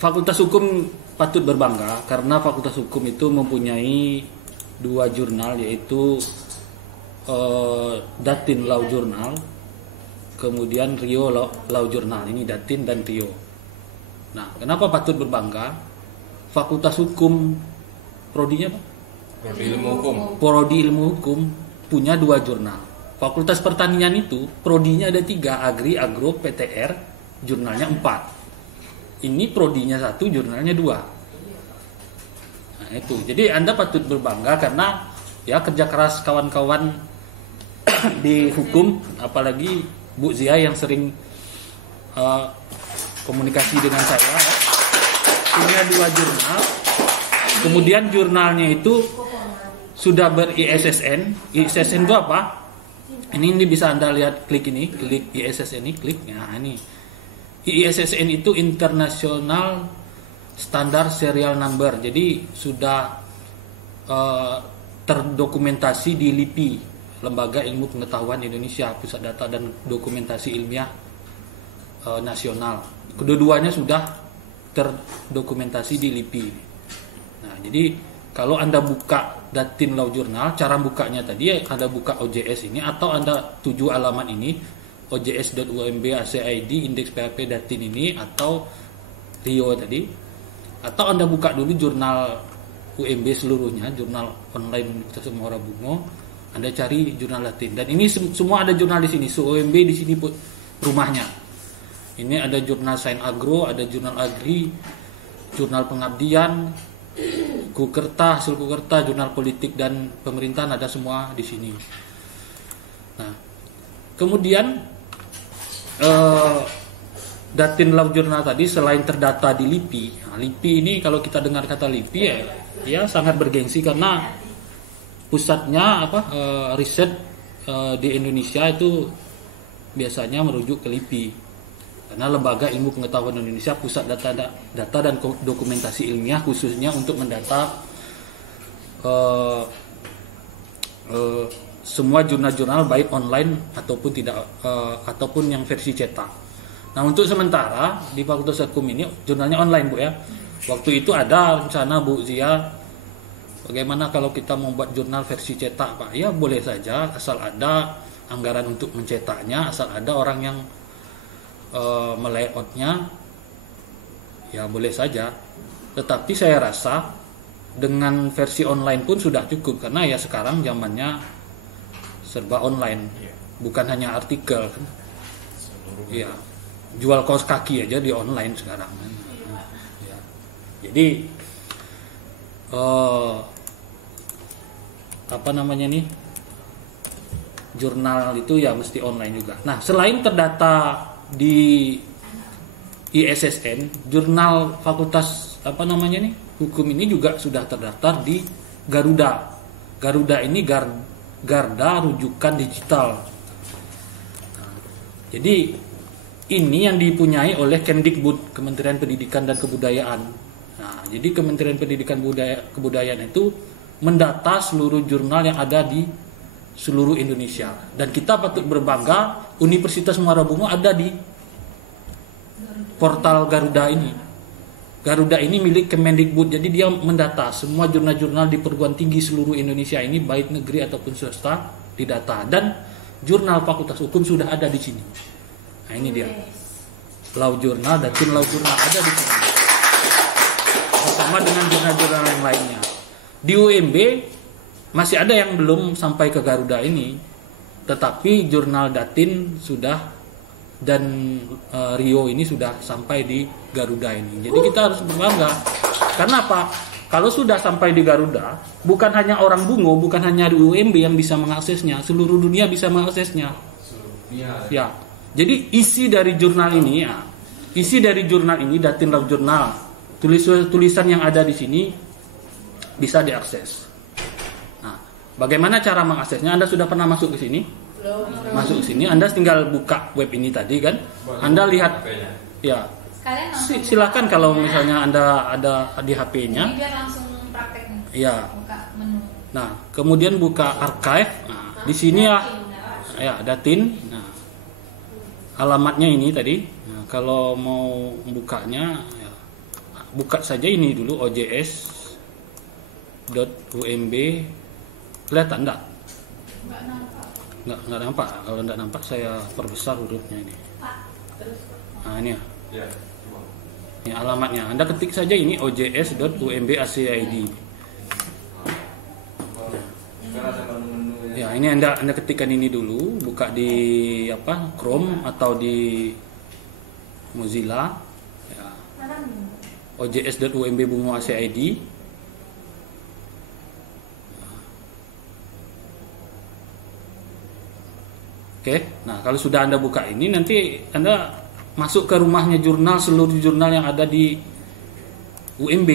Fakultas Hukum patut berbangga karena Fakultas Hukum itu mempunyai 2 jurnal, yaitu Datin Law Journal, kemudian Rio Law Journal. Ini Datin dan Rio. Nah, kenapa patut berbangga? Fakultas Hukum, prodinya apa? Prodi Ilmu Hukum. Prodi Ilmu Hukum punya 2 jurnal. Fakultas Pertanian itu prodinya ada 3, Agri, Agro, PTR, jurnalnya 4. Ini prodinya 1, jurnalnya 2. Nah, itu. Jadi Anda patut berbangga karena ya kerja keras kawan-kawan di hukum, apalagi Bu Zia yang sering komunikasi dengan saya, ya. Punya 2 jurnal. Kemudian jurnalnya itu sudah ber-ISSN. ISSN itu apa? Ini bisa Anda lihat, klik ISSN ini, klik. Nah, ini. ISSN itu International Standard Serial Number. Jadi sudah terdokumentasi di LIPI, Lembaga Ilmu Pengetahuan Indonesia, Pusat Data dan Dokumentasi Ilmiah Nasional. Kedua-duanya sudah terdokumentasi di LIPI. Nah, jadi kalau Anda buka Datin Law Journal, cara bukanya tadi Anda buka OJS ini, atau Anda tuju alamat ini, ojs.umb.ac.id, indeks PHP Datin ini, atau Rio tadi, atau Anda buka dulu jurnal UMB seluruhnya, jurnal online Universitas Muara Bungo, Anda cari jurnal Datin. Dan ini semua ada jurnal di sini, UMB di sini rumahnya. Ini ada jurnal Sains Agro, ada jurnal Agri, jurnal Pengabdian, Kukerta, hasil Kukerta, jurnal Politik dan Pemerintahan, ada semua di sini. Nah, kemudian Datin Law Journal tadi selain terdata di LIPI, nah, LIPI ini kalau kita dengar kata LIPI ya sangat bergengsi karena pusatnya riset di Indonesia itu biasanya merujuk ke LIPI. Karena Lembaga Ilmu Pengetahuan Indonesia, Pusat Data dan Dokumentasi Ilmiah, khususnya untuk mendata semua jurnal-jurnal baik online ataupun tidak, ataupun yang versi cetak. Nah, untuk sementara di Fakultas Hukum ini jurnalnya online, Bu, ya. Waktu itu ada rencana Bu Zia, bagaimana kalau kita membuat jurnal versi cetak, Pak? Ya boleh saja, asal ada anggaran untuk mencetaknya, asal ada orang yang melayoutnya, ya boleh saja. Tetapi saya rasa dengan versi online pun sudah cukup, karena ya sekarang zamannya serba online, bukan hanya artikel, ya jual kaos kaki aja di online sekarang. Ya. Jadi jurnal itu ya mesti online juga. Nah, selain terdata di ISSN, jurnal Fakultas Hukum ini juga sudah terdaftar di Garuda. Garuda ini Garda Rujukan Digital. Nah, jadi ini yang dipunyai oleh Kemdikbud, Kementerian Pendidikan dan Kebudayaan. Nah, jadi Kementerian Pendidikan Kebudayaan itu mendata seluruh jurnal yang ada di seluruh Indonesia. Dan kita patut berbangga Universitas Muara Bungo ada di portal Garuda ini. Garuda ini milik Kemendikbud, jadi dia mendata semua jurnal-jurnal di perguruan tinggi seluruh Indonesia ini, baik negeri ataupun swasta, didata. Dan jurnal Fakultas Hukum sudah ada di sini. Nah, ini dia. Law Journal, Datin Law Journal ada di sini. Bersama dengan jurnal-jurnal yang lainnya. Di UMB masih ada yang belum sampai ke Garuda ini, tetapi jurnal Datin sudah, dan Rio ini sudah sampai di Garuda ini. Jadi kita harus berbangga. Karena apa? Kalau sudah sampai di Garuda, bukan hanya orang Bungo, bukan hanya di UMB yang bisa mengaksesnya, seluruh dunia bisa mengaksesnya. Ya. Jadi isi dari jurnal ini, Datin Law Journal, tulisan yang ada di sini bisa diakses. Bagaimana cara mengaksesnya? Anda sudah pernah masuk ke sini? Masuk ke sini, Anda tinggal buka web ini tadi kan. Anda lihat, ya. Silakan kalau misalnya Anda ada di HP-nya. Biar langsung praktek nih. Ya. Buka menu. Nah, kemudian buka archive. Nah, di sini ya Datin. Nah, alamatnya ini tadi. Nah, kalau mau bukanya, ya, buka saja ini dulu ojs.umb. Kelihatan enggak? Enggak nampak. Kalau enggak nampak saya perbesar hurufnya ini. Nah, ini ya. Ini alamatnya. Anda ketik saja ini ojs.umb.ac.id. Ya, ini Anda ketikkan ini dulu, buka di Chrome atau di Mozilla. Ya. ojs.umb.ac.id. Oke, nah kalau sudah Anda buka ini, nanti Anda masuk ke rumahnya jurnal, seluruh jurnal yang ada di UMB.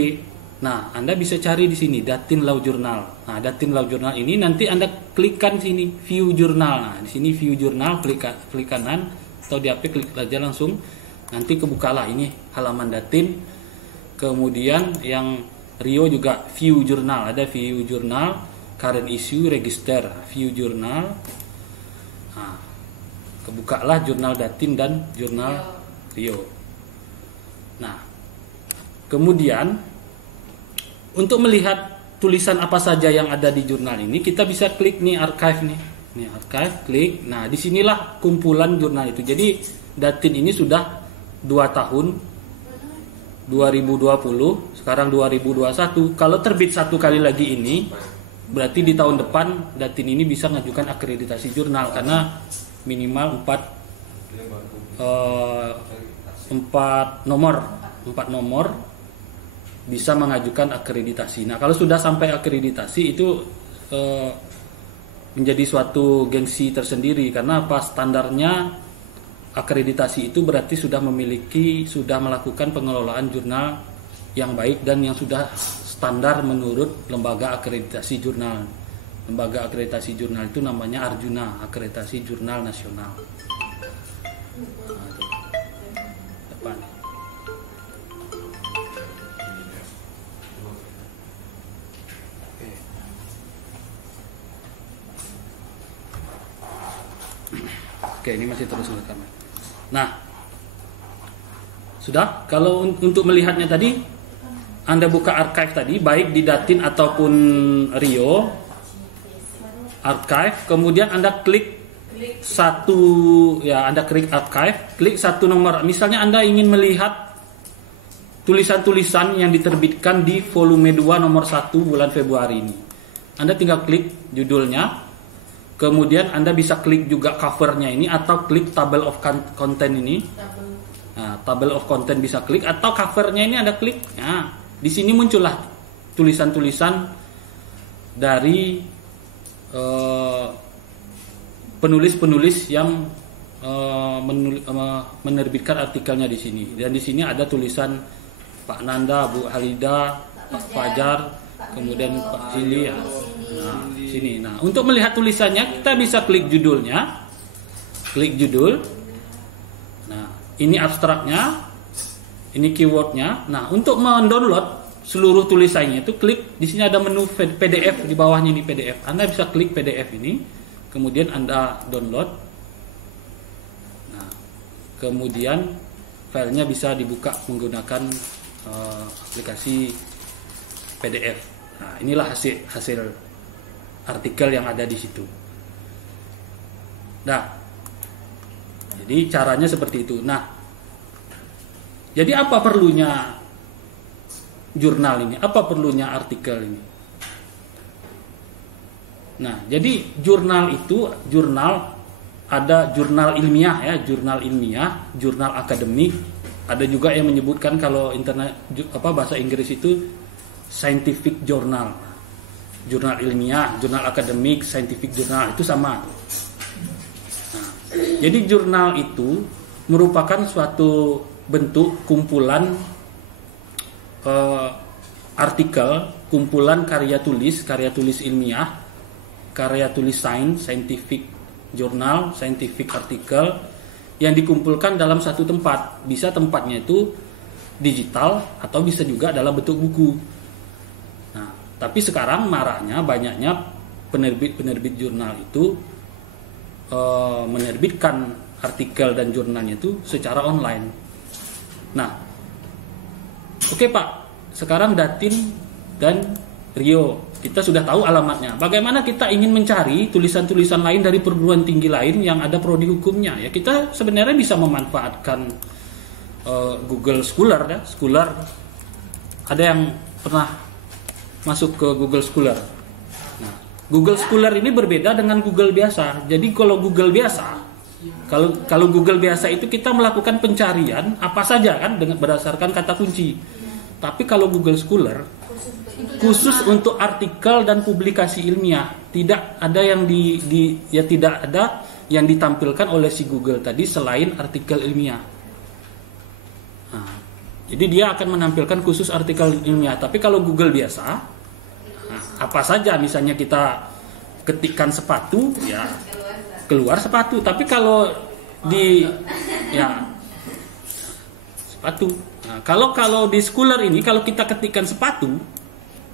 Nah, Anda bisa cari di sini Datin Law Journal. Nah, Datin Law Journal ini nanti Anda klikkan sini View Journal. Nah, di sini View Journal, klik kanan atau di HP klik aja langsung. Nanti kebukalah ini halaman Datin. Kemudian yang Rio juga View Journal, ada View Journal, Current Issue, Register, View Journal. Nah, kebukalah jurnal Datin dan jurnal Rio. Nah, kemudian untuk melihat tulisan apa saja yang ada di jurnal ini, kita bisa klik nih archive nih. Nih archive, klik. Nah, disinilah kumpulan jurnal itu. Jadi Datin ini sudah 2 tahun, 2020, sekarang 2021. Kalau terbit satu kali lagi ini, berarti di tahun depan Datin ini bisa mengajukan akreditasi jurnal karena minimal 4 nomor bisa mengajukan akreditasi. Nah, kalau sudah sampai akreditasi itu menjadi suatu gengsi tersendiri karena apa, standarnya akreditasi itu berarti sudah melakukan pengelolaan jurnal yang baik dan yang sudah standar menurut lembaga akreditasi jurnal. Lembaga akreditasi jurnal itu namanya Arjuna, Akreditasi Jurnal Nasional. Nah, depan. Oke, ini masih terus rekaman. Nah, sudah. Kalau untuk melihatnya tadi, Anda buka archive tadi, baik di Datin ataupun Rio, archive, kemudian Anda klik satu, ya Anda klik archive, klik satu nomor. Misalnya Anda ingin melihat tulisan-tulisan yang diterbitkan di volume 2 nomor 1 bulan Februari ini. Anda tinggal klik judulnya, kemudian Anda bisa klik juga covernya ini atau klik table of content ini. Nah, table of content bisa klik atau covernya ini Anda klik. Nah, di sini muncullah tulisan-tulisan dari penulis-penulis yang menerbitkan artikelnya di sini. Dan di sini ada tulisan Pak Nanda, Bu Halida, Pak Fajar, kemudian Pak Zili. Ya. Nah, sini. Nah, untuk melihat tulisannya kita bisa klik judulnya. Klik judul. Nah, ini abstraknya, ini keywordnya. Nah, untuk mendownload seluruh tulisannya itu klik di sini ada menu PDF di bawahnya ini PDF. Anda bisa klik PDF ini, kemudian Anda download. Nah, kemudian filenya bisa dibuka menggunakan aplikasi PDF. Nah, inilah hasil artikel yang ada di situ. Nah, jadi caranya seperti itu. Nah, jadi apa perlunya jurnal ini? Apa perlunya artikel ini? Nah, jadi jurnal itu ada jurnal ilmiah ya, jurnal akademik. Ada juga yang menyebutkan kalau bahasa Inggris itu scientific journal. Jurnal ilmiah, jurnal akademik, scientific journal itu sama. Nah, jadi jurnal itu merupakan suatu bentuk kumpulan artikel, kumpulan karya tulis ilmiah, karya tulis scientific journal, scientific artikel yang dikumpulkan dalam satu tempat. Bisa tempatnya itu digital atau bisa juga dalam bentuk buku. Nah, tapi sekarang banyaknya penerbit jurnal itu menerbitkan artikel dan jurnalnya itu secara online. Nah, Oke Pak, sekarang Datin dan Rio, kita sudah tahu alamatnya. Bagaimana kita ingin mencari tulisan-tulisan lain dari perguruan tinggi lain yang ada prodi hukumnya? Ya kita sebenarnya bisa memanfaatkan Google Scholar ya. Scholar, ada yang pernah masuk ke Google Scholar? Nah, Google Scholar ini berbeda dengan Google biasa. Jadi kalau Google biasa, kalau Google biasa itu kita melakukan pencarian apa saja kan dengan berdasarkan kata kunci. Tapi kalau Google Scholar khusus untuk artikel dan publikasi ilmiah, tidak ada yang tidak ada yang ditampilkan oleh si Google tadi selain artikel ilmiah. Nah, jadi dia akan menampilkan khusus artikel ilmiah. Tapi kalau Google biasa, nah, apa saja misalnya kita ketikkan sepatu, ya keluar sepatu. Tapi kalau sepatu. Nah, kalau di Scholar ini kalau kita ketikkan sepatu,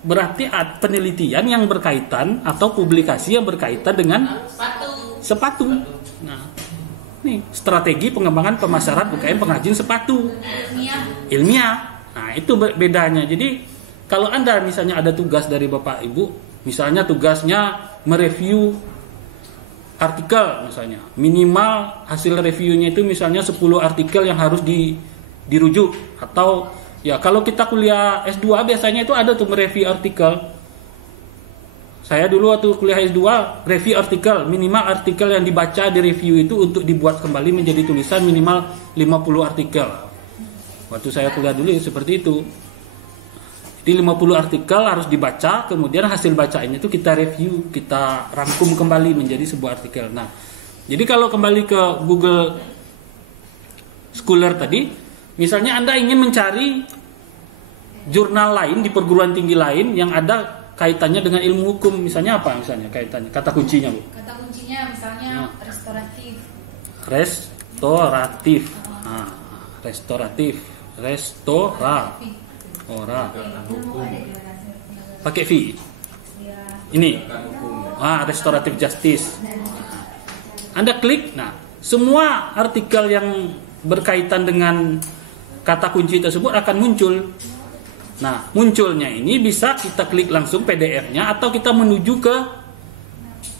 berarti penelitian yang berkaitan atau publikasi yang berkaitan dengan sepatu. Nah, ini strategi pengembangan pemasaran UKM pengrajin sepatu ilmiah. Nah, itu bedanya. Jadi kalau Anda misalnya ada tugas dari Bapak Ibu, misalnya tugasnya mereview artikel misalnya, minimal hasil reviewnya itu misalnya 10 artikel yang harus dirujuk. Atau ya kalau kita kuliah S2 biasanya itu ada tuh mereview artikel. Saya dulu waktu kuliah S2 review artikel, minimal artikel yang dibaca di review itu untuk dibuat kembali menjadi tulisan minimal 50 artikel. Waktu saya kuliah dulu seperti itu. Jadi 50 artikel harus dibaca, kemudian hasil bacaannya itu kita review, kita rangkum kembali menjadi sebuah artikel. Nah, jadi kalau kembali ke Google Scholar tadi, misalnya Anda ingin mencari jurnal lain di perguruan tinggi lain yang ada kaitannya dengan ilmu hukum, misalnya apa misalnya kaitannya? Kata kuncinya, Bu. Kata kuncinya misalnya restoratif. Restoratif. Nah, pakai V. Ini. Restoratif justice. Anda klik, nah, semua artikel yang berkaitan dengan kata kunci tersebut akan muncul. Nah, munculnya ini bisa kita klik langsung PDF-nya atau kita menuju ke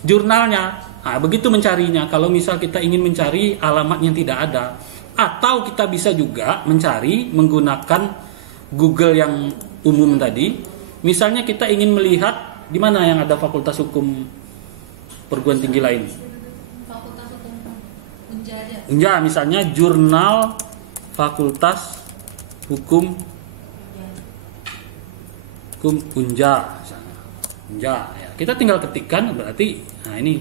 jurnalnya. Nah, begitu mencarinya. Kalau misal kita ingin mencari alamat yang tidak ada, atau kita bisa juga mencari menggunakan Google yang umum tadi. Misalnya kita ingin melihat di mana yang ada fakultas hukum perguruan tinggi lain. Fakultas hukum Unja. Unja, misalnya jurnal fakultas hukum Unja. Unja, ya. Kita tinggal ketikkan berarti. Nah, ini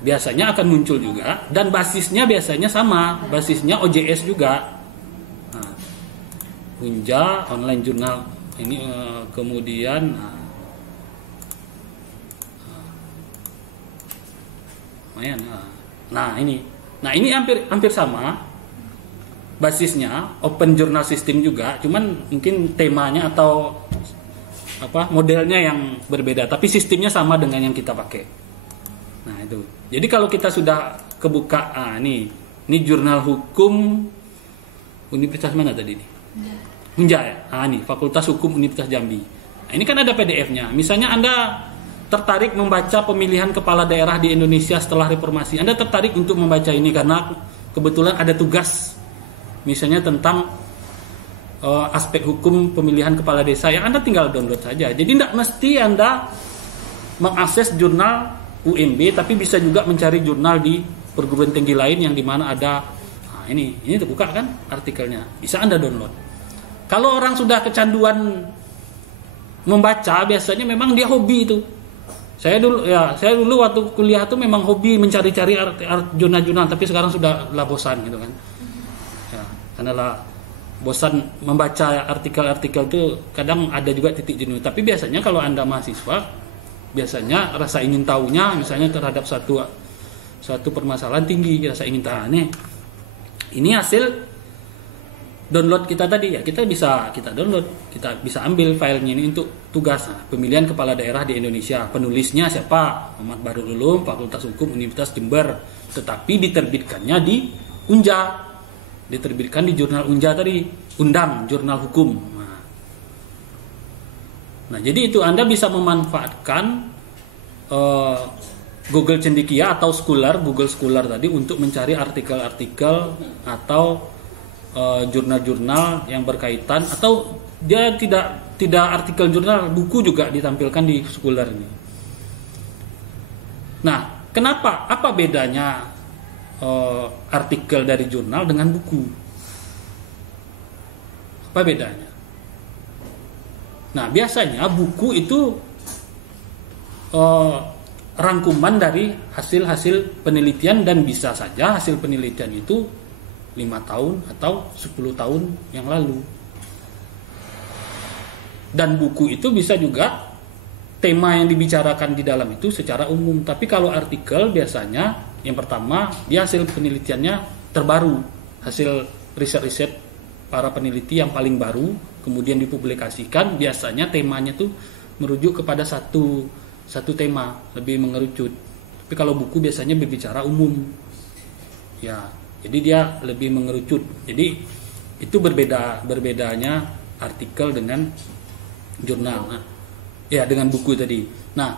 biasanya akan muncul juga dan basisnya biasanya sama, basisnya OJS juga. Unja online jurnal ini kemudian lumayan. Nah ini hampir sama basisnya, open journal system juga, cuman mungkin temanya atau modelnya yang berbeda, tapi sistemnya sama dengan yang kita pakai. Nah itu. Jadi kalau kita sudah kebuka, ini jurnal hukum Universitas mana tadi nih? Unja ya. Nih Fakultas Hukum Universitas Jambi. Nah, ini kan ada PDF-nya. Misalnya Anda tertarik membaca pemilihan kepala daerah di Indonesia setelah reformasi. Anda tertarik untuk membaca ini karena kebetulan ada tugas, misalnya tentang aspek hukum pemilihan kepala desa, yang Anda tinggal download saja. Jadi tidak mesti Anda mengakses jurnal UNB, tapi bisa juga mencari jurnal di perguruan tinggi lain yang dimana ada. Ini terbuka kan artikelnya, bisa Anda download. Kalau orang sudah kecanduan membaca, biasanya memang dia hobi itu. Saya dulu waktu kuliah itu memang hobi mencari-cari jurnal-jurnal, tapi sekarang sudah bosan gitu kan. Ya, karena bosan membaca artikel-artikel itu, kadang ada juga titik jenuh. Tapi biasanya kalau Anda mahasiswa, biasanya rasa ingin tahunya misalnya terhadap suatu permasalahan tinggi, rasa ingin tahu. Ini hasil download kita tadi ya, kita download, kita bisa ambil filenya ini untuk tugas pemilihan kepala daerah di Indonesia. Penulisnya siapa? Muhammad Bahrul Ulum, Fakultas Hukum Universitas Jember. Tetapi diterbitkannya di Unja, diterbitkan di jurnal Unja tadi, Undang Jurnal Hukum. Nah, Nah, jadi itu Anda bisa memanfaatkan Google Cendekia atau Scholar, Google Scholar tadi untuk mencari artikel-artikel atau jurnal-jurnal yang berkaitan, atau dia tidak artikel jurnal, buku juga ditampilkan di Scholar ini. Nah, kenapa? Apa bedanya artikel dari jurnal dengan buku? Apa bedanya? Nah, biasanya buku itu rangkuman dari hasil-hasil penelitian, dan bisa saja hasil penelitian itu 5 tahun atau 10 tahun yang lalu. Dan buku itu bisa juga tema yang dibicarakan di dalam itu secara umum. Tapi kalau artikel biasanya yang pertama dia hasil penelitiannya terbaru, hasil riset-riset para peneliti yang paling baru, kemudian dipublikasikan. Biasanya temanya tuh merujuk kepada satu tema, lebih mengerucut. Tapi kalau buku biasanya berbicara umum, ya, jadi dia lebih mengerucut. Jadi itu berbedanya artikel dengan jurnal. Nah, ya, dengan buku tadi. Nah,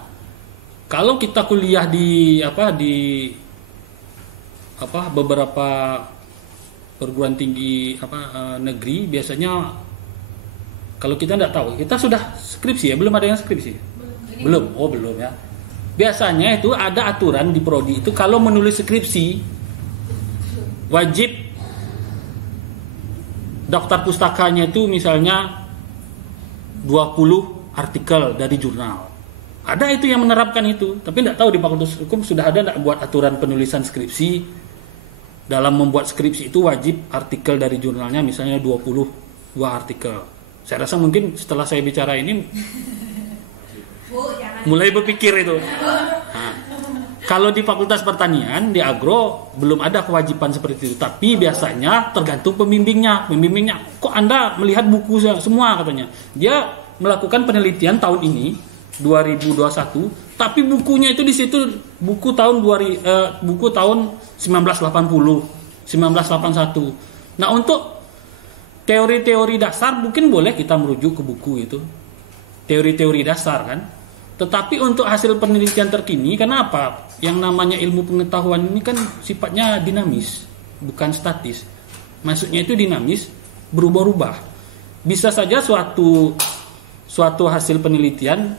kalau kita kuliah di beberapa perguruan tinggi negeri, biasanya kalau kita tidak tahu, kita sudah skripsi ya, belum ada yang skripsi. Belum ya. Biasanya itu ada aturan di prodi itu, kalau menulis skripsi wajib daftar pustakanya itu misalnya 20 artikel dari jurnal. Ada itu yang menerapkan itu, tapi tidak tahu di Fakultas Hukum sudah ada tidak buat aturan penulisan skripsi. Dalam membuat skripsi itu wajib artikel dari jurnalnya misalnya 22 artikel. Saya rasa mungkin setelah saya bicara ini mulai berpikir itu. Nah, kalau di Fakultas Pertanian, di Agro belum ada kewajiban seperti itu. Tapi biasanya tergantung pembimbingnya. Kok Anda melihat buku semua katanya. Dia melakukan penelitian tahun ini 2021, tapi bukunya itu di situ buku tahun 1980, 1981. Nah, untuk teori-teori dasar mungkin boleh kita merujuk ke buku itu. Teori-teori dasar kan. Tetapi untuk hasil penelitian terkini, kenapa? Yang namanya ilmu pengetahuan ini kan sifatnya dinamis, bukan statis. Maksudnya itu dinamis, berubah-ubah. Bisa saja suatu hasil penelitian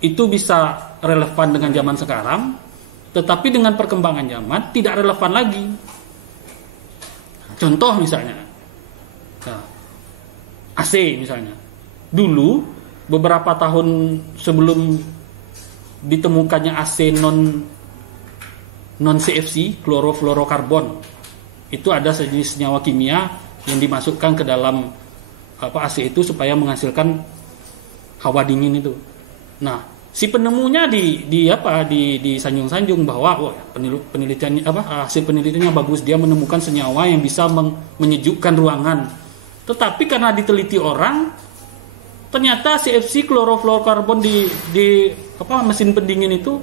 itu bisa relevan dengan zaman sekarang, tetapi dengan perkembangan zaman tidak relevan lagi. Contoh misalnya, AC misalnya. Dulu beberapa tahun sebelum ditemukannya AC non CFC, klorofluorokarbon, itu ada sejenis senyawa kimia yang dimasukkan ke dalam AC itu supaya menghasilkan hawa dingin itu. Nah, si penemunya disanjung-sanjung bahwa penelitiannya hasil penelitiannya bagus, dia menemukan senyawa yang bisa menyejukkan ruangan. Tetapi karena diteliti orang, ternyata CFC klorofluorokarbon di mesin pendingin itu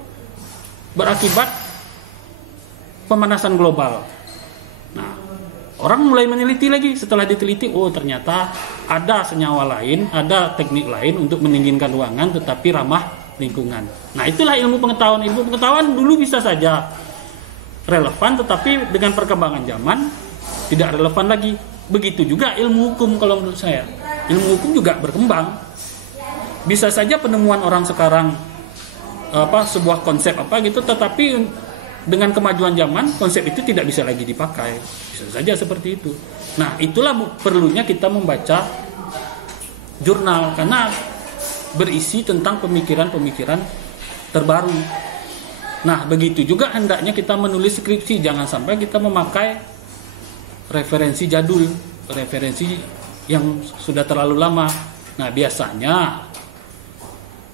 berakibat pemanasan global. Nah, orang mulai meneliti lagi. Setelah diteliti, ternyata ada senyawa lain, ada teknik lain untuk mendinginkan ruangan tetapi ramah lingkungan. Nah, itulah ilmu pengetahuan. Ilmu pengetahuan dulu bisa saja relevan, tetapi dengan perkembangan zaman tidak relevan lagi. Begitu juga ilmu hukum kalau menurut saya. Ilmu hukum juga berkembang. Bisa saja penemuan orang sekarang sebuah konsep tetapi dengan kemajuan zaman konsep itu tidak bisa lagi dipakai. Bisa saja seperti itu. Nah, itulah perlunya kita membaca jurnal, karena berisi tentang pemikiran-pemikiran terbaru. Nah, begitu juga hendaknya kita menulis skripsi. Jangan sampai kita memakai referensi jadul, referensi yang sudah terlalu lama. Nah, biasanya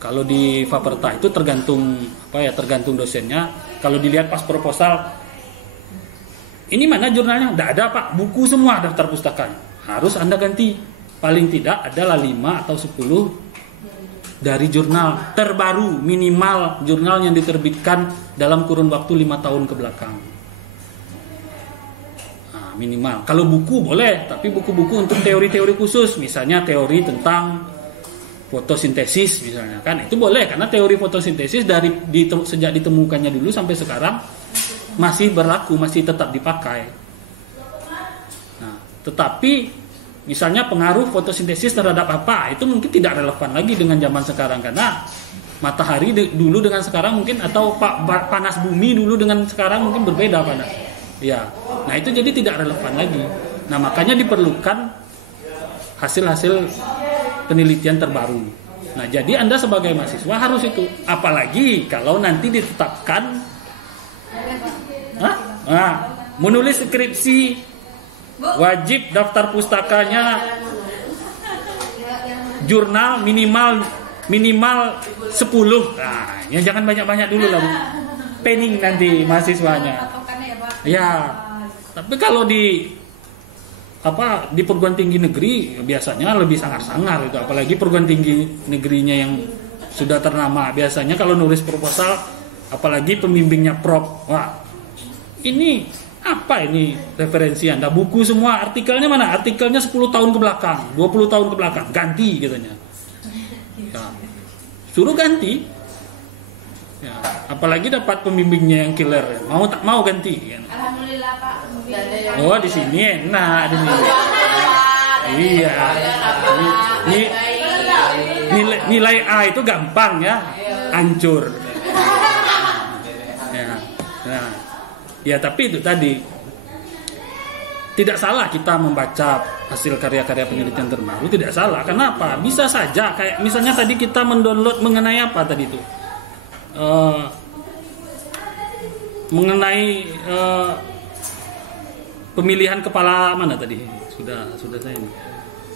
kalau di Faperta itu tergantung dosennya. Kalau dilihat pas proposal, ini mana jurnalnya? Tidak ada Pak, buku semua daftar pustaka. Harus Anda ganti. Paling tidak adalah 5 atau 10 dari jurnal terbaru, minimal jurnal yang diterbitkan dalam kurun waktu 5 tahun ke belakang. Nah, minimal. Kalau buku boleh, tapi buku-buku untuk teori-teori khusus, misalnya teori tentang fotosintesis misalnya kan, itu boleh karena teori fotosintesis sejak ditemukannya dulu sampai sekarang masih berlaku, masih tetap dipakai. Nah, tetapi misalnya pengaruh fotosintesis terhadap apa itu mungkin tidak relevan lagi dengan zaman sekarang, karena matahari dulu dengan sekarang mungkin, atau panas bumi dulu dengan sekarang mungkin berbeda panas. Ya, nah itu jadi tidak relevan lagi. Nah makanya diperlukan hasil-hasil penelitian terbaru. Nah jadi Anda sebagai mahasiswa harus itu, apalagi kalau nanti ditetapkan, menulis skripsi wajib daftar pustakanya jurnal minimal 10. Nah, ya jangan banyak-banyak dulu lah, pening nanti mahasiswanya. Ya, tapi kalau di perguruan tinggi negeri biasanya lebih sangar-sangar itu, apalagi perguruan tinggi negerinya yang sudah ternama. Biasanya kalau nulis proposal, apalagi pembimbingnya prof, wah ini apa ini referensi Anda, buku semua, artikelnya mana? Artikelnya 10 tahun ke belakang, 20 tahun ke belakang, ganti katanya. Ya, suruh ganti. Ya, apalagi dapat pembimbingnya yang killer, mau tak mau ganti. Ya. Alhamdulillah Pak. Oh di sini enak di sini. Iya. Nilai A itu gampang ya, hancur. Ya tapi itu tadi tidak salah kita membaca hasil karya-karya penelitian terbaru, tidak salah. Kenapa? Bisa saja kayak misalnya tadi kita mendownload mengenai apa tadi itu. Mengenai pemilihan kepala mana tadi sudah saya ini.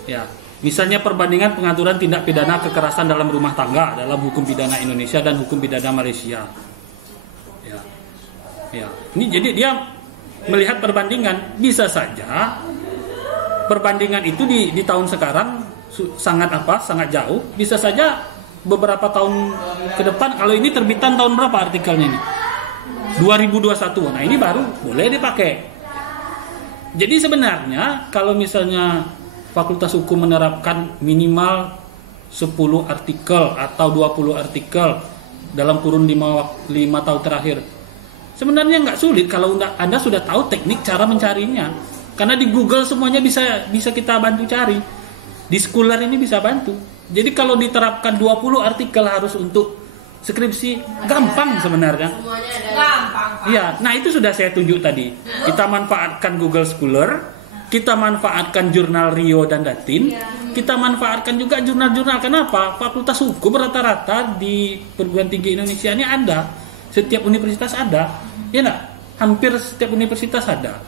Ya, misalnya perbandingan pengaturan tindak pidana kekerasan dalam rumah tangga dalam hukum pidana Indonesia dan hukum pidana Malaysia. Ya, ini jadi dia melihat perbandingan, bisa saja perbandingan itu di tahun sekarang sangat jauh, bisa saja beberapa tahun ke depan, kalau ini terbitan tahun berapa artikelnya ini? 2021. Nah, ini baru boleh dipakai. Jadi sebenarnya kalau misalnya Fakultas Hukum menerapkan minimal 10 artikel atau 20 artikel dalam kurun 5 tahun terakhir, sebenarnya nggak sulit kalau Anda sudah tahu teknik cara mencarinya. Karena di Google semuanya bisa kita bantu cari. Di Scholar ini bisa bantu. Jadi kalau diterapkan 20 artikel harus untuk skripsi, gampang sebenarnya. Gampang. Iya, nah itu sudah saya tunjuk tadi. Kita manfaatkan Google Scholar, kita manfaatkan jurnal Rio dan Datin, kita manfaatkan juga jurnal-jurnal. Kenapa? Fakultas Hukum rata-rata di perguruan tinggi Indonesia ini ada. Setiap universitas ada. Ya enggak? Hampir setiap universitas ada.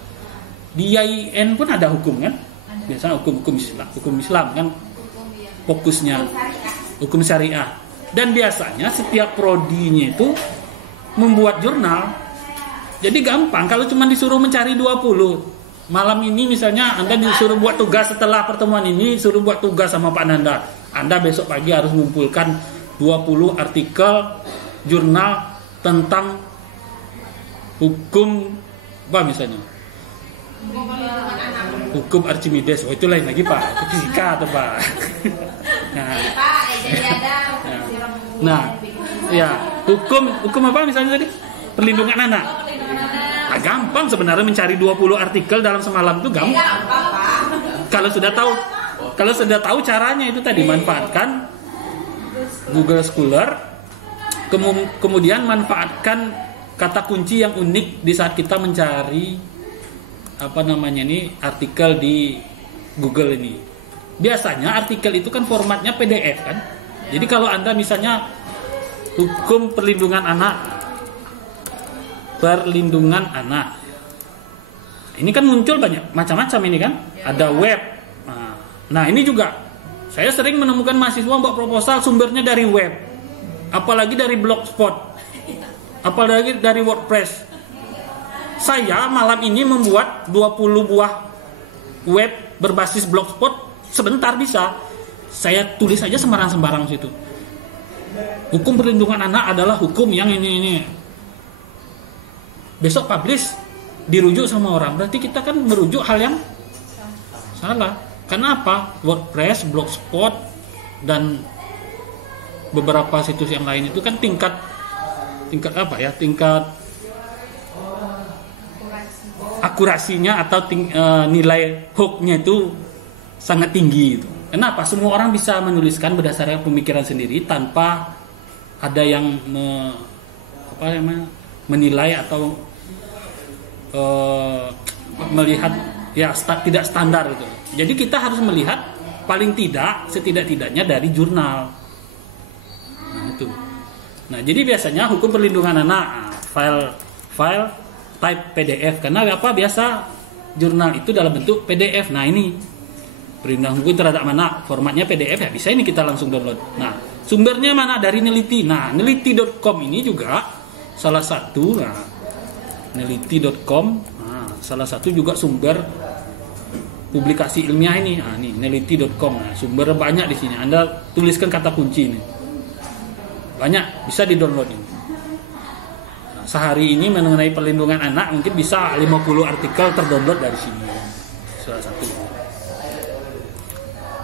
Di IAIN pun ada hukum kan? Biasanya hukum Islam kan? Fokusnya hukum syariah. Dan biasanya setiap prodinya itu membuat jurnal. Jadi gampang kalau cuma disuruh mencari 20. Malam ini misalnya Anda disuruh buat tugas setelah pertemuan ini, suruh buat tugas sama Pak Nanda. Anda besok pagi harus mengumpulkan 20 artikel jurnal tentang hukum apa misalnya? Hukum Archimedes. Oh itu lain lagi Pak. Itu fisika atau Pak? Nah, ya hukum apa misalnya tadi? Perlindungan anak. Nah, gampang sebenarnya mencari 20 artikel dalam semalam itu gampang. Kalau sudah tahu caranya itu tadi, manfaatkan Google Scholar, kemudian manfaatkan kata kunci yang unik di saat kita mencari artikel di Google ini. Biasanya artikel itu kan formatnya PDF kan. Jadi kalau Anda misalnya hukum perlindungan anak, ini kan muncul banyak macam-macam ini kan. Ada web. Nah ini juga saya sering menemukan mahasiswa buat proposal sumbernya dari web, apalagi dari Blogspot, apalagi dari WordPress. Saya malam ini membuat 20 buah web berbasis Blogspot. Sebentar bisa. Saya tulis aja sembarang-sembarang situ. Hukum perlindungan anak adalah hukum yang ini. Besok publish, dirujuk sama orang. Berarti kita kan merujuk hal yang salah. Karena apa? WordPress, Blogspot, dan beberapa situs yang lain itu kan tingkat apa ya, tingkat akurasinya atau nilai hoax-nya itu sangat tinggi gitu. Kenapa? Semua orang bisa menuliskan berdasarkan pemikiran sendiri tanpa ada yang menilai atau melihat ya tidak standar gitu. Jadi kita harus melihat paling tidak setidak-tidaknya dari jurnal. Nah itu. Nah jadi biasanya hukum perlindungan anak file type PDF, karena apa, biasa jurnal itu dalam bentuk PDF. Nah ini perlindungan hukum terhadap anak formatnya PDF, ya bisa ini kita langsung download. Nah sumbernya mana? Dari Neliti. Nah neliti.com ini juga salah satu. Nah, neliti.com salah satu juga sumber publikasi ilmiah ini. Nah ini neliti.com. Nah, sumber banyak di sini. Anda tuliskan kata kunci ini, banyak, bisa di download ini. Sehari ini mengenai perlindungan anak mungkin bisa 50 artikel terdownload dari sini. Salah satu.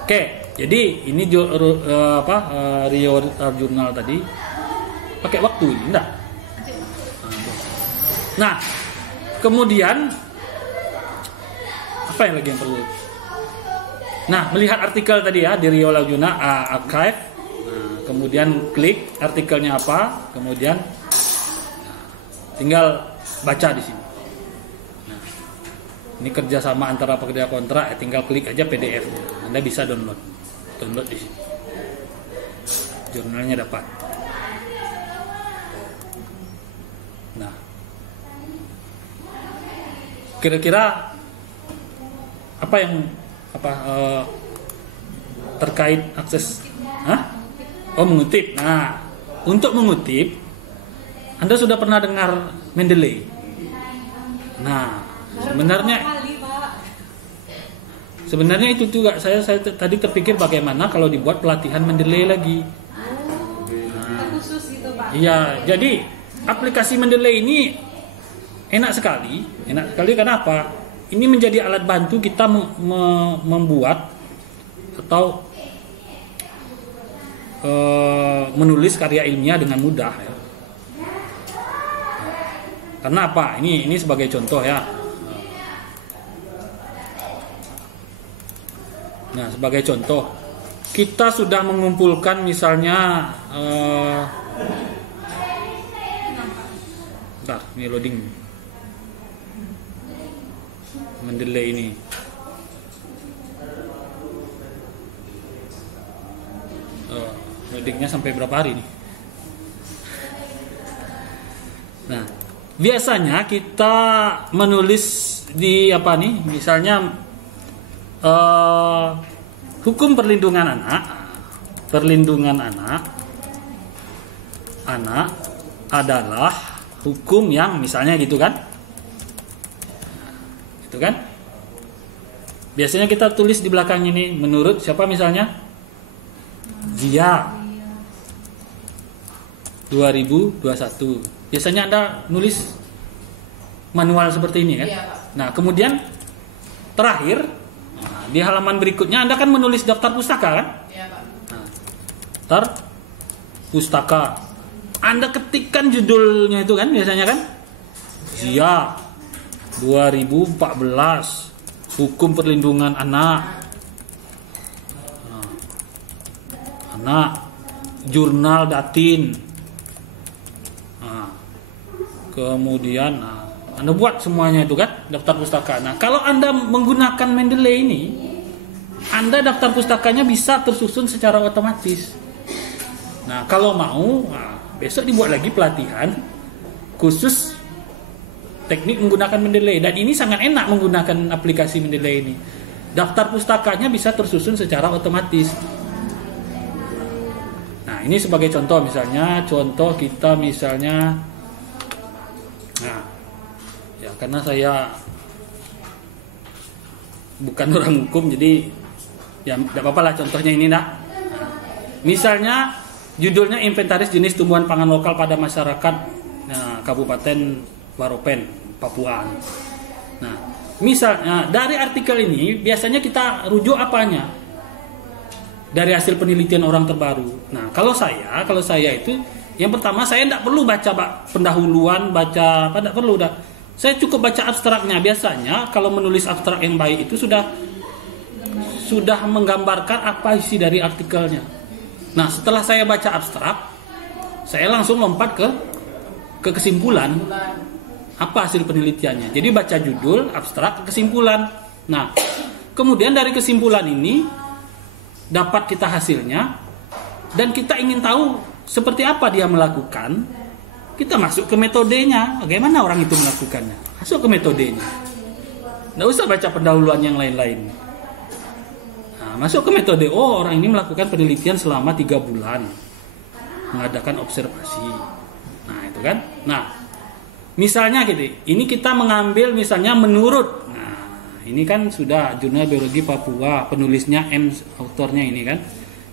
Oke, jadi ini Rio Jurnal tadi pakai waktu ini enggak? Nah, kemudian apa yang lagi yang perlu? Nah, melihat artikel tadi ya di Rio Jurnal archive. Nah, kemudian klik artikelnya apa, kemudian tinggal baca di sini. Nah, ini kerjasama antara pekerja kontrak, ya tinggal klik aja PDF. Anda bisa download di sini. Jurnalnya dapat. Nah, kira-kira apa yang terkait akses? Mengutip. Nah, untuk mengutip, Anda sudah pernah dengar Mendeley? Nah, sebenarnya itu juga saya tadi terpikir bagaimana kalau dibuat pelatihan Mendeley lagi. Khusus gitu, Pak. Iya, jadi aplikasi Mendeley ini enak sekali. Kenapa? Ini menjadi alat bantu kita membuat atau menulis karya ilmiah dengan mudah ya. Karena apa? Ini sebagai contoh ya. Nah, sebagai contoh, kita sudah mengumpulkan misalnya ini loading Mendeley ini. Loadingnya sampai berapa hari nih? Nah, biasanya kita menulis di apa nih? Misalnya hukum perlindungan anak adalah hukum yang misalnya gitu kan? Itu kan? Biasanya kita tulis di belakang ini menurut siapa misalnya? Zia 2021. Biasanya Anda nulis manual seperti ini kan? Iya, Pak. Nah, kemudian terakhir di halaman berikutnya Anda kan menulis daftar pustaka kan? Iya, Pak. Nah, daftar pustaka. Anda ketikkan judulnya itu kan biasanya kan? Zia 2014 hukum perlindungan anak. Anak jurnal Datin. Kemudian Anda buat semuanya itu kan daftar pustaka. Nah, kalau Anda menggunakan Mendeley ini, Anda daftar pustakanya bisa tersusun secara otomatis. Nah, kalau mau, besok dibuat lagi pelatihan khusus teknik menggunakan Mendeley. Dan ini sangat enak menggunakan aplikasi Mendeley ini. Daftar pustakanya bisa tersusun secara otomatis. Nah, ini sebagai contoh misalnya, kita misalnya, nah, ya karena saya bukan orang hukum, jadi ya tidak apa-apa lah contohnya ini nah. Misalnya judulnya inventaris jenis tumbuhan pangan lokal pada masyarakat Kabupaten Waropen, Papua. Nah, misalnya dari artikel ini biasanya kita rujuk apanya? dari hasil penelitian orang terbaru. Nah, kalau saya itu yang pertama saya tidak perlu baca pendahuluan, baca apa, tidak perlu dah. Saya cukup baca abstraknya. Biasanya kalau menulis abstrak yang baik itu sudah menggambarkan apa isi dari artikelnya. Nah, setelah saya baca abstrak, saya langsung lompat ke kesimpulan. Apa hasil penelitiannya? Jadi baca judul, abstrak, kesimpulan. Nah, kemudian dari kesimpulan ini dapat kita hasilnya, dan kita ingin tahu seperti apa dia melakukan. Kita masuk ke metodenya, bagaimana orang itu melakukannya. Masuk ke metodenya. Nggak usah baca pendahuluan yang lain-lain. Nah, masuk ke metode. Oh, orang ini melakukan penelitian selama 3 bulan, mengadakan observasi. Nah, itu kan. Nah, misalnya gitu, ini kita mengambil misalnya menurut. Nah, ini kan sudah Jurnal Biologi Papua, penulisnya M, autornya ini kan.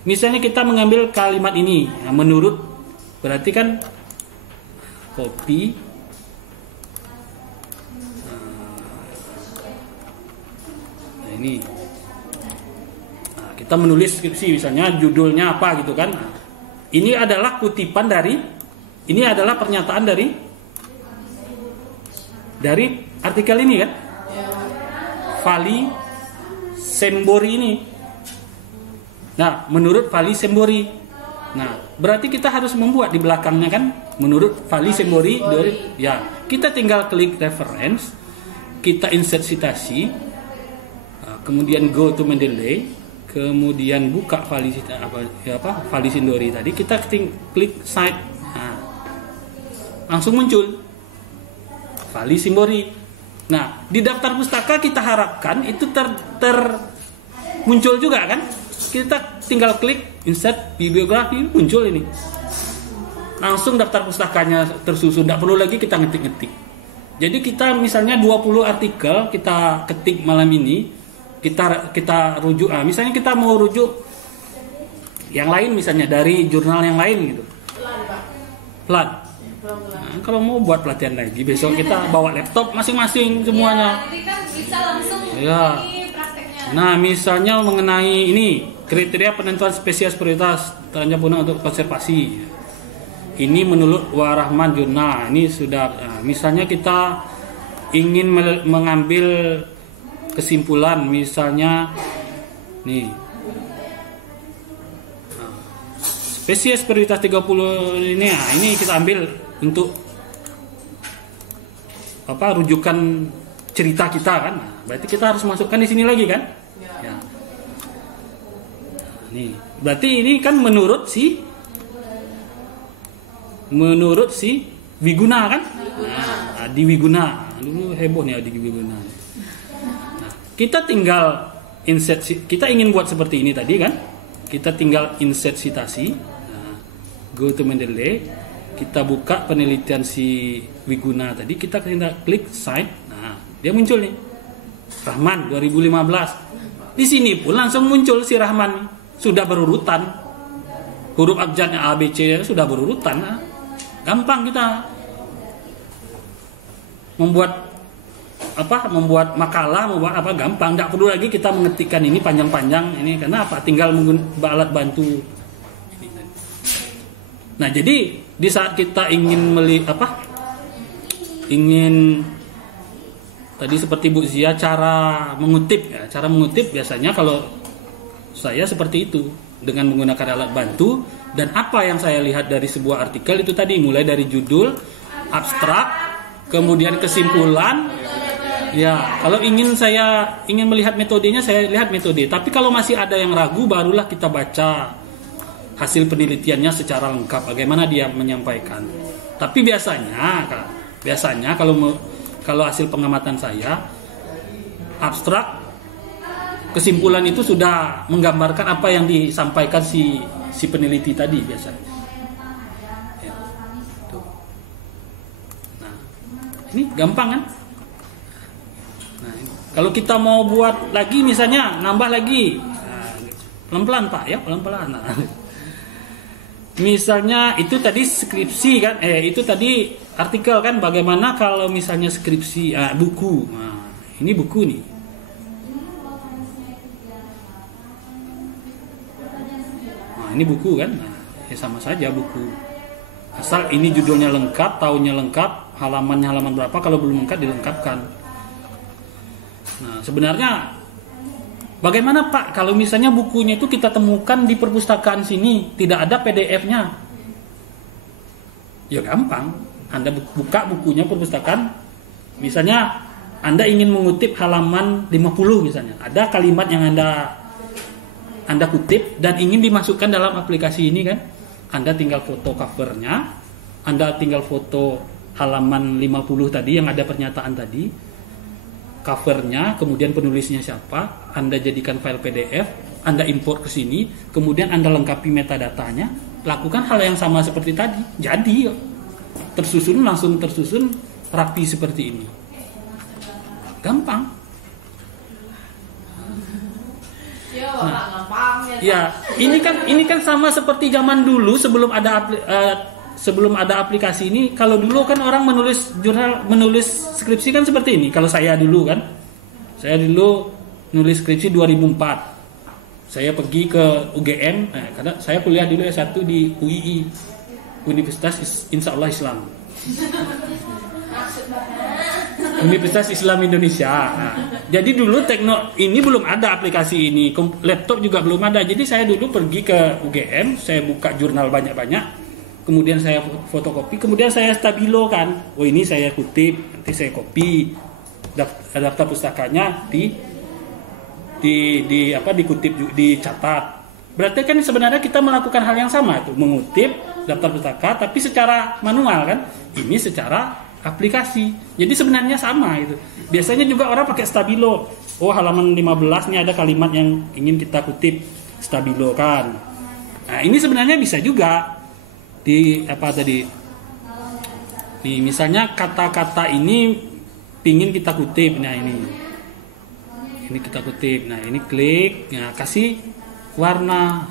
Misalnya kita mengambil kalimat ini, nah, menurut, berarti kan copy. Nah, ini. Nah, kita menulis skripsi misalnya judulnya apa gitu kan. Nah, ini adalah kutipan dari, ini adalah pernyataan dari artikel ini kan, Vali Sembori ini. Nah, menurut Vali Sembori. Nah, berarti kita harus membuat di belakangnya kan, menurut Vali Sembori. Ya, kita tinggal klik reference, kita insert citasi, kemudian go to Mendeley, kemudian buka Vali Sembori tadi, kita klik cite. Nah, langsung muncul Vali Sembori. Nah, di daftar pustaka kita harapkan itu muncul juga kan. Kita tinggal klik insert bibliografi, muncul ini. Langsung daftar pustakanya tersusun, tidak perlu lagi kita ngetik-ngetik. Jadi kita misalnya 20 artikel kita ketik malam ini, kita rujuk. Misalnya kita mau rujuk yang lain, misalnya dari jurnal yang lain gitu. Pelan. Nah, kalau mau buat pelatihan lagi, besok kita bawa laptop masing-masing semuanya. Jadi kan bisa langsung ya. ini prakteknya. Nah, misalnya mengenai ini kriteria penentuan spesies prioritas terancam punah untuk konservasi. Ini menurut Warahman Jurnal. Ini sudah. Nah, misalnya kita ingin mengambil kesimpulan, misalnya nih. Spesies prioritas 30 ini, nah, ini kita ambil untuk apa, rujukan cerita kita kan. Nah, berarti kita harus masukkan di sini lagi kan? Ya. Nih, berarti ini kan menurut si Wiguna kan? Nah, Adi Wiguna. Dulu heboh nih Adi Wiguna. Nah, kita tinggal insert, kita ingin buat seperti ini tadi kan? Kita tinggal insert citasi. Nah, go to Mendeley. Kita buka penelitian si Wiguna tadi, kita klik cite. Nah, dia muncul nih. Rahman 2015. Di sini pun langsung muncul si Rahman. Sudah berurutan. Huruf abjadnya A, B, C sudah berurutan. Nah, gampang kita membuat makalah, membuat apa, gampang. Tidak perlu lagi kita mengetikkan ini panjang-panjang ini, karena apa? Tinggal menggunakan alat bantu. Nah, jadi di saat kita ingin tadi seperti Bu Zia, cara mengutip biasanya kalau saya seperti itu, dengan menggunakan alat bantu. Dan apa yang saya lihat dari sebuah artikel itu tadi, mulai dari judul, abstrak, kemudian kesimpulan. Ya, kalau saya ingin melihat metodenya, saya lihat metode. Tapi kalau masih ada yang ragu, barulah kita baca hasil penelitiannya secara lengkap, bagaimana dia menyampaikan. Tapi biasanya kalau hasil pengamatan saya, abstrak, kesimpulan itu sudah menggambarkan apa yang disampaikan si peneliti tadi biasanya. Ya, tuh. Nah, ini gampang kan? Nah, kalau kita mau buat lagi, misalnya nambah lagi, pelan-pelan Pak ya, pelan-pelan. Nah, misalnya itu tadi skripsi kan, itu tadi artikel kan. Bagaimana kalau misalnya skripsi, buku. Nah, ini buku nih. ini buku kan, nah, ya sama saja buku. Asal ini judulnya lengkap, tahunnya lengkap, halaman berapa, kalau belum lengkap dilengkapkan. Nah, sebenarnya bagaimana Pak kalau misalnya bukunya itu kita temukan di perpustakaan sini, tidak ada PDF-nya? Ya gampang, Anda buka bukunya perpustakaan, misalnya Anda ingin mengutip halaman 50 misalnya, ada kalimat yang Anda kutip dan ingin dimasukkan dalam aplikasi ini kan, Anda tinggal foto covernya, Anda tinggal foto halaman 50 tadi yang ada pernyataan tadi, covernya, kemudian penulisnya siapa, Anda jadikan file PDF, Anda import ke sini, kemudian Anda lengkapi metadatanya, lakukan hal yang sama seperti tadi, jadi langsung tersusun rapi seperti ini, gampang. Ya, ini kan sama seperti zaman dulu sebelum ada aplikasi ini. Kalau dulu kan orang menulis jurnal, menulis skripsi kan seperti ini. Kalau saya dulu nulis skripsi 2004. Saya pergi ke UGM, karena saya kuliah dulu S1 di UII, Universitas Insya Allah Islam. Universitas Islam Indonesia. Nah, jadi dulu ini belum ada aplikasi ini, laptop juga belum ada. Jadi saya dulu pergi ke UGM, saya buka jurnal banyak-banyak, kemudian saya fotokopi, kemudian saya stabilo kan. Oh ini saya kutip, nanti saya copy, daftar pustakanya dikutip, dicatat. Berarti kan sebenarnya kita melakukan hal yang sama tuh, mengutip daftar pustaka, tapi secara manual kan. Ini secara aplikasi. Jadi sebenarnya sama gitu. Biasanya juga orang pakai stabilo. Oh, halaman 15 nih ada kalimat yang ingin kita kutip, stabilo kan. Nah, ini sebenarnya bisa juga di nih misalnya kata-kata ini pingin kita kutip. Nah, ini kita kutip. Nah, ini klik, nah kasih warna.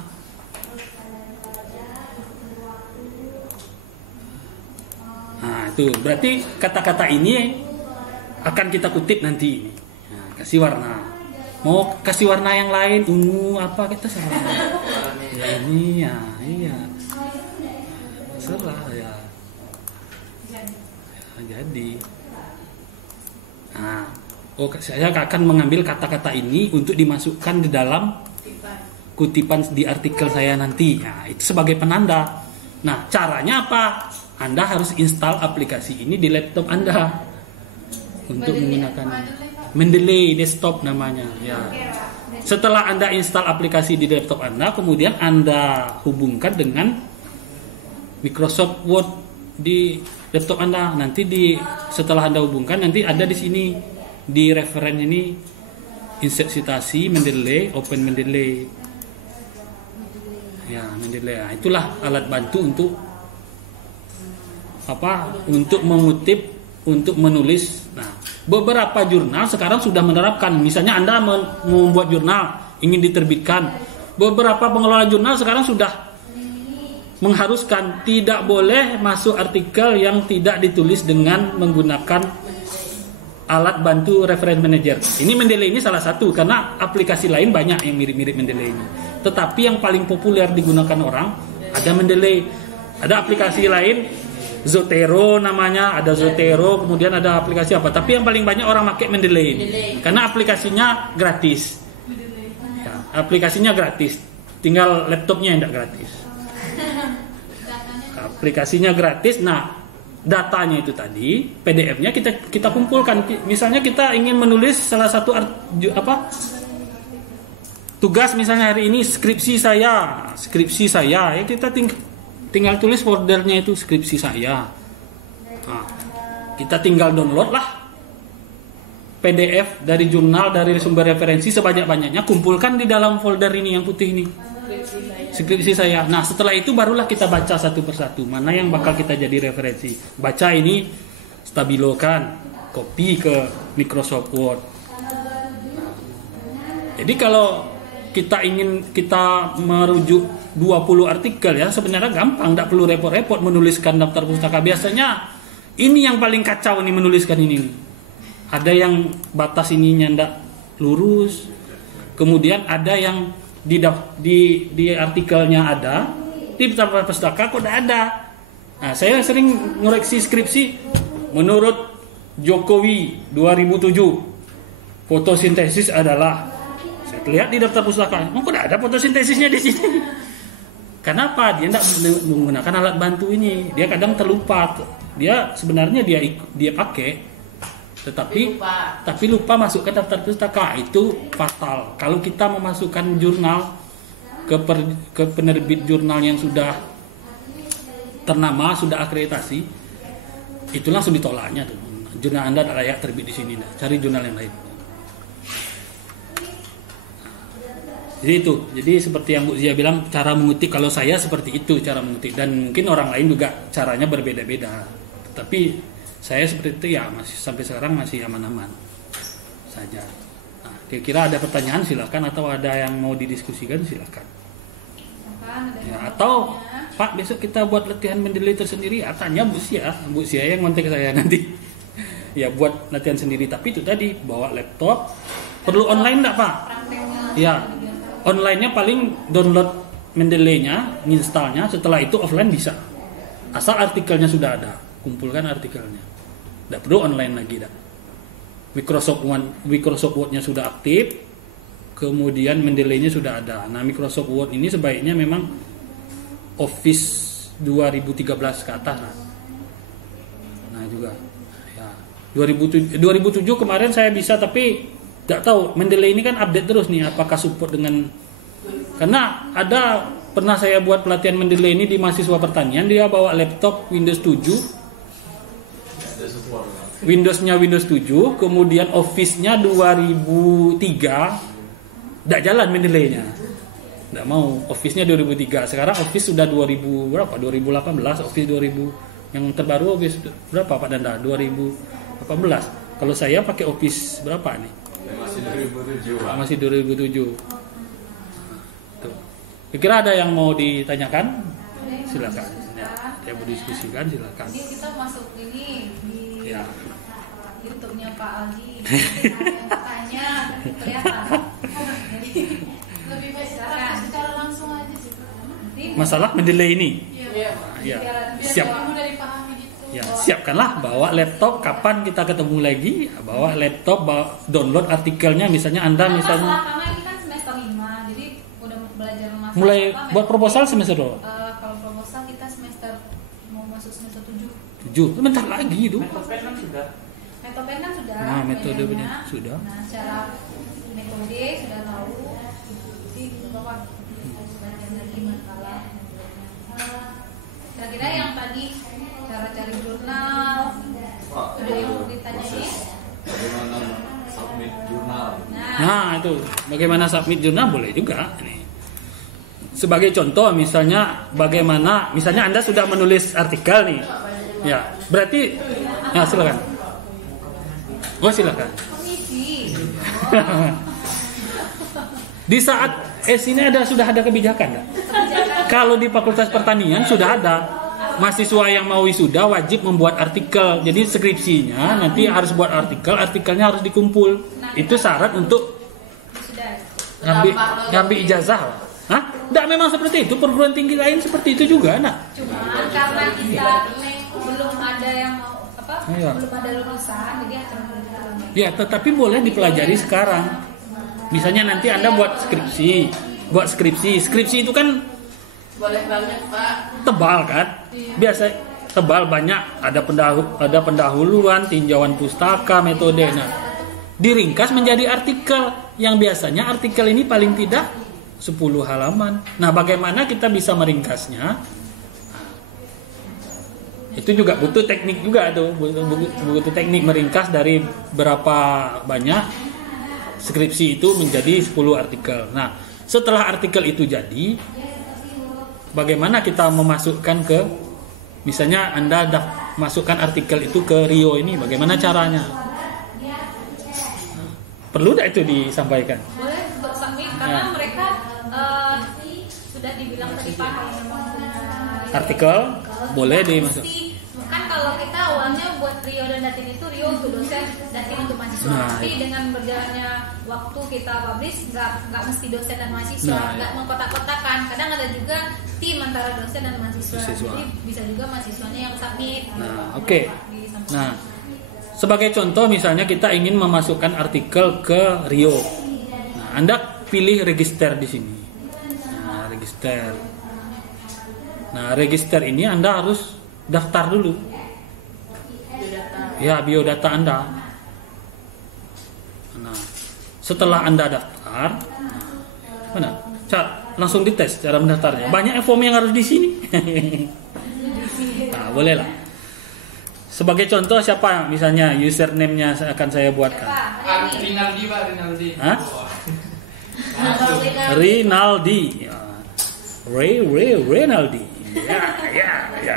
Nah, itu berarti kata-kata ini akan kita kutip nanti. Nah, kasih warna. Mau kasih warna yang lain, ungu apa kita serah. Ya ini ya, iya. Serah ya. Jadi. Nah, saya akan mengambil kata-kata ini untuk dimasukkan di dalam kutipan di artikel saya nanti. Nah, itu sebagai penanda. Nah, caranya apa? Anda harus install aplikasi ini di laptop Anda untuk menggunakan Mendeley desktop namanya. Ya. Setelah Anda install aplikasi di laptop Anda, kemudian Anda hubungkan dengan Microsoft Word di laptop Anda. Nanti setelah Anda hubungkan, nanti ada di sini di referen ini insert citasi Mendeley, open Mendeley. Ya, Mendeley. Nah, itulah alat bantu untuk mengutip, untuk menulis. Nah, beberapa jurnal sekarang sudah menerapkan. Misalnya Anda membuat jurnal ingin diterbitkan, beberapa pengelola jurnal sekarang sudah mengharuskan tidak boleh masuk artikel yang tidak ditulis dengan menggunakan alat bantu reference manager. Ini Mendeley ini salah satu, karena aplikasi lain banyak yang mirip-mirip Mendeley ini. Tetapi yang paling populer digunakan orang ada Mendeley. Ada aplikasi lain Zotero namanya, ada Zotero, kemudian ada aplikasi apa. Tapi yang paling banyak orang pakai Mendeley. Karena aplikasinya gratis. Ya, aplikasinya gratis. Tinggal laptopnya yang tidak gratis. Aplikasinya gratis. Nah, datanya itu tadi, PDF-nya kita kumpulkan. Misalnya kita ingin menulis salah satu tugas, misalnya hari ini skripsi saya ya, kita tinggal tulis foldernya itu skripsi saya. Nah, kita tinggal download lah PDF dari jurnal, dari sumber referensi sebanyak-banyaknya, kumpulkan di dalam folder ini yang putih ini, skripsi saya. Nah, setelah itu barulah kita baca satu persatu mana yang bakal kita jadi referensi. Baca ini, stabilokan, copy ke Microsoft Word. Jadi kalau kita merujuk 20 artikel ya, sebenarnya gampang, tidak perlu repot-repot menuliskan daftar pustaka. Biasanya ini yang paling kacau nih, menuliskan ini. Ada yang batas ininya tidak lurus, kemudian ada yang di artikelnya ada, di daftar pustaka kok tidak ada. Nah, saya sering ngoreksi skripsi menurut Jokowi 2007 fotosintesis adalah, saya lihat di daftar pustaka, kok tidak ada fotosintesisnya di sini. Kenapa? Dia tidak menggunakan alat bantu ini. Dia kadang terlupa. Dia sebenarnya dia pakai, tapi lupa masuk ke daftar pustaka. Itu fatal. Kalau kita memasukkan jurnal ke penerbit jurnal yang sudah ternama, sudah akreditasi, itu langsung ditolaknya tuh. Jurnal Anda tidak layak terbit di sini. Cari jurnal yang lain. Jadi itu. Jadi seperti yang Bu Zia bilang, cara mengutip, kalau saya seperti itu cara mengutip, dan mungkin orang lain juga caranya berbeda-beda. Tapi saya seperti itu ya, masih sampai sekarang masih aman-aman saja. Nah, kira-kira ada pertanyaan silakan, atau ada yang mau didiskusikan silakan. Ya, atau Pak, besok kita buat latihan mendelay tersendiri. Tanya Bu Zia yang kontak saya nanti. Ya, buat latihan sendiri. Tapi itu tadi, bawa laptop. Perlu online enggak, Pak? Ya. Online-nya paling download Mendeley-nya, installnya, setelah itu offline bisa. Asal artikelnya sudah ada, kumpulkan artikelnya. Tidak perlu online lagi dah. Microsoft Word-nya sudah aktif, kemudian Mendeley-nya sudah ada. Nah, Microsoft Word ini sebaiknya memang Office 2013 ke atas. Nah, juga. Ya. 2007 kemarin saya bisa, tapi tidak tahu, Mendeley ini kan update terus nih, apakah support dengan, karena ada pernah saya buat pelatihan Mendeley ini di mahasiswa pertanian, dia bawa laptop Windows 7, Windows-nya Windows 7, kemudian Office-nya 2003, tidak jalan Mendeley-nya, tidak mau, Office-nya 2003, sekarang Office sudah 2018, Office 2000, yang terbaru Office berapa Pak Danda? 2018, kalau saya pakai Office berapa nih? Masih 2007. Tuh. Kira ada yang mau ditanyakan? Silakan. Ya, yang mau diskusikan silakan. Jadi kita masuk ini di YouTube-nya Pak Aldi. Tanya kelihatan. Jadi lebih baik secara langsung aja sih. Masalah Mendeley ini. Iya. Siap. Mudah dipahami gitu. Ya, siapkanlah, bawa laptop, kapan kita ketemu lagi, bawa laptop, download artikelnya, misalnya Anda misalnya karena ini kan semester 5, jadi udah belajar masalah mulai buat proposal semester berapa? Kalau proposal kita mau masuk semester 7. Bentar lagi itu. Metopen kan sudah. Nah, metode sudah. Nah, secara metode sudah tahu. Jadi Bapak belajar lagi masalah. Kira-kira yang tadi cara cari jurnal udah yang ditanyain. Bagaimana submit jurnal? Nah, itu bagaimana submit jurnal boleh juga. Ini sebagai contoh, misalnya bagaimana, misalnya Anda sudah menulis artikel nih, ya berarti, ya silakan. Silakan. Di saat ini sudah ada kebijakan, kalau di Fakultas Pertanian sudah ada. Mahasiswa yang mau wisuda wajib membuat artikel. Jadi skripsinya nanti harus buat artikelnya harus dikumpul. Itu syarat untuk ngambil ijazah. Hah? Tidak, memang seperti itu. Perguruan tinggi lain seperti itu juga, nak. Cuma karena kita belum ada yang mau belum ada lulusan, jadi akan. Ya, tetapi boleh dipelajari sekarang. Misalnya nanti Anda buat skripsi. Skripsi itu kan boleh banget Pak. Tebal kan? Biasa tebal, banyak, ada pendahuluan, tinjauan pustaka, metode. Nah, diringkas menjadi artikel yang biasanya artikel ini paling tidak 10 halaman. Nah, bagaimana kita bisa meringkasnya? Itu juga butuh teknik juga tuh, butuh teknik meringkas dari berapa banyak skripsi itu menjadi 10 artikel. Nah, setelah artikel itu jadi, bagaimana kita memasukkan ke, misalnya Anda masukkan artikel itu ke Rio ini, bagaimana caranya? Perlu tidak itu disampaikan? Boleh untuk submit, karena mereka sudah dibilang tadi paham memang artikel boleh dimasuk. Kan kalau kita awalnya buat Rio dan Datin itu Rio untuk dosen, Datin untuk mahasiswa. Nah, Tapi iya. dengan berjalannya waktu kita publish, nggak mesti dosen dan mahasiswa, Nah, nggak iya. mengkotak-kotakan. Kadang ada juga tim antara dosen dan mahasiswa. Mahasiswa. Jadi bisa juga mahasiswanya yang submit. Nah, oke. Nah, sebagai contoh misalnya kita ingin memasukkan artikel ke Rio. Nah, Anda pilih register di sini. Nah, register. Nah, register ini Anda harus daftar dulu. Ya, biodata Anda. Nah, setelah Anda daftar, mana? Langsung dites cara mendaftarnya. Banyak form yang harus di sini. Nah, boleh lah. Sebagai contoh siapa misalnya username-nya akan saya buatkan. Rinaldi Pak, Rinaldi. Hah? Rinaldi. Ya. Rinaldi. Ya.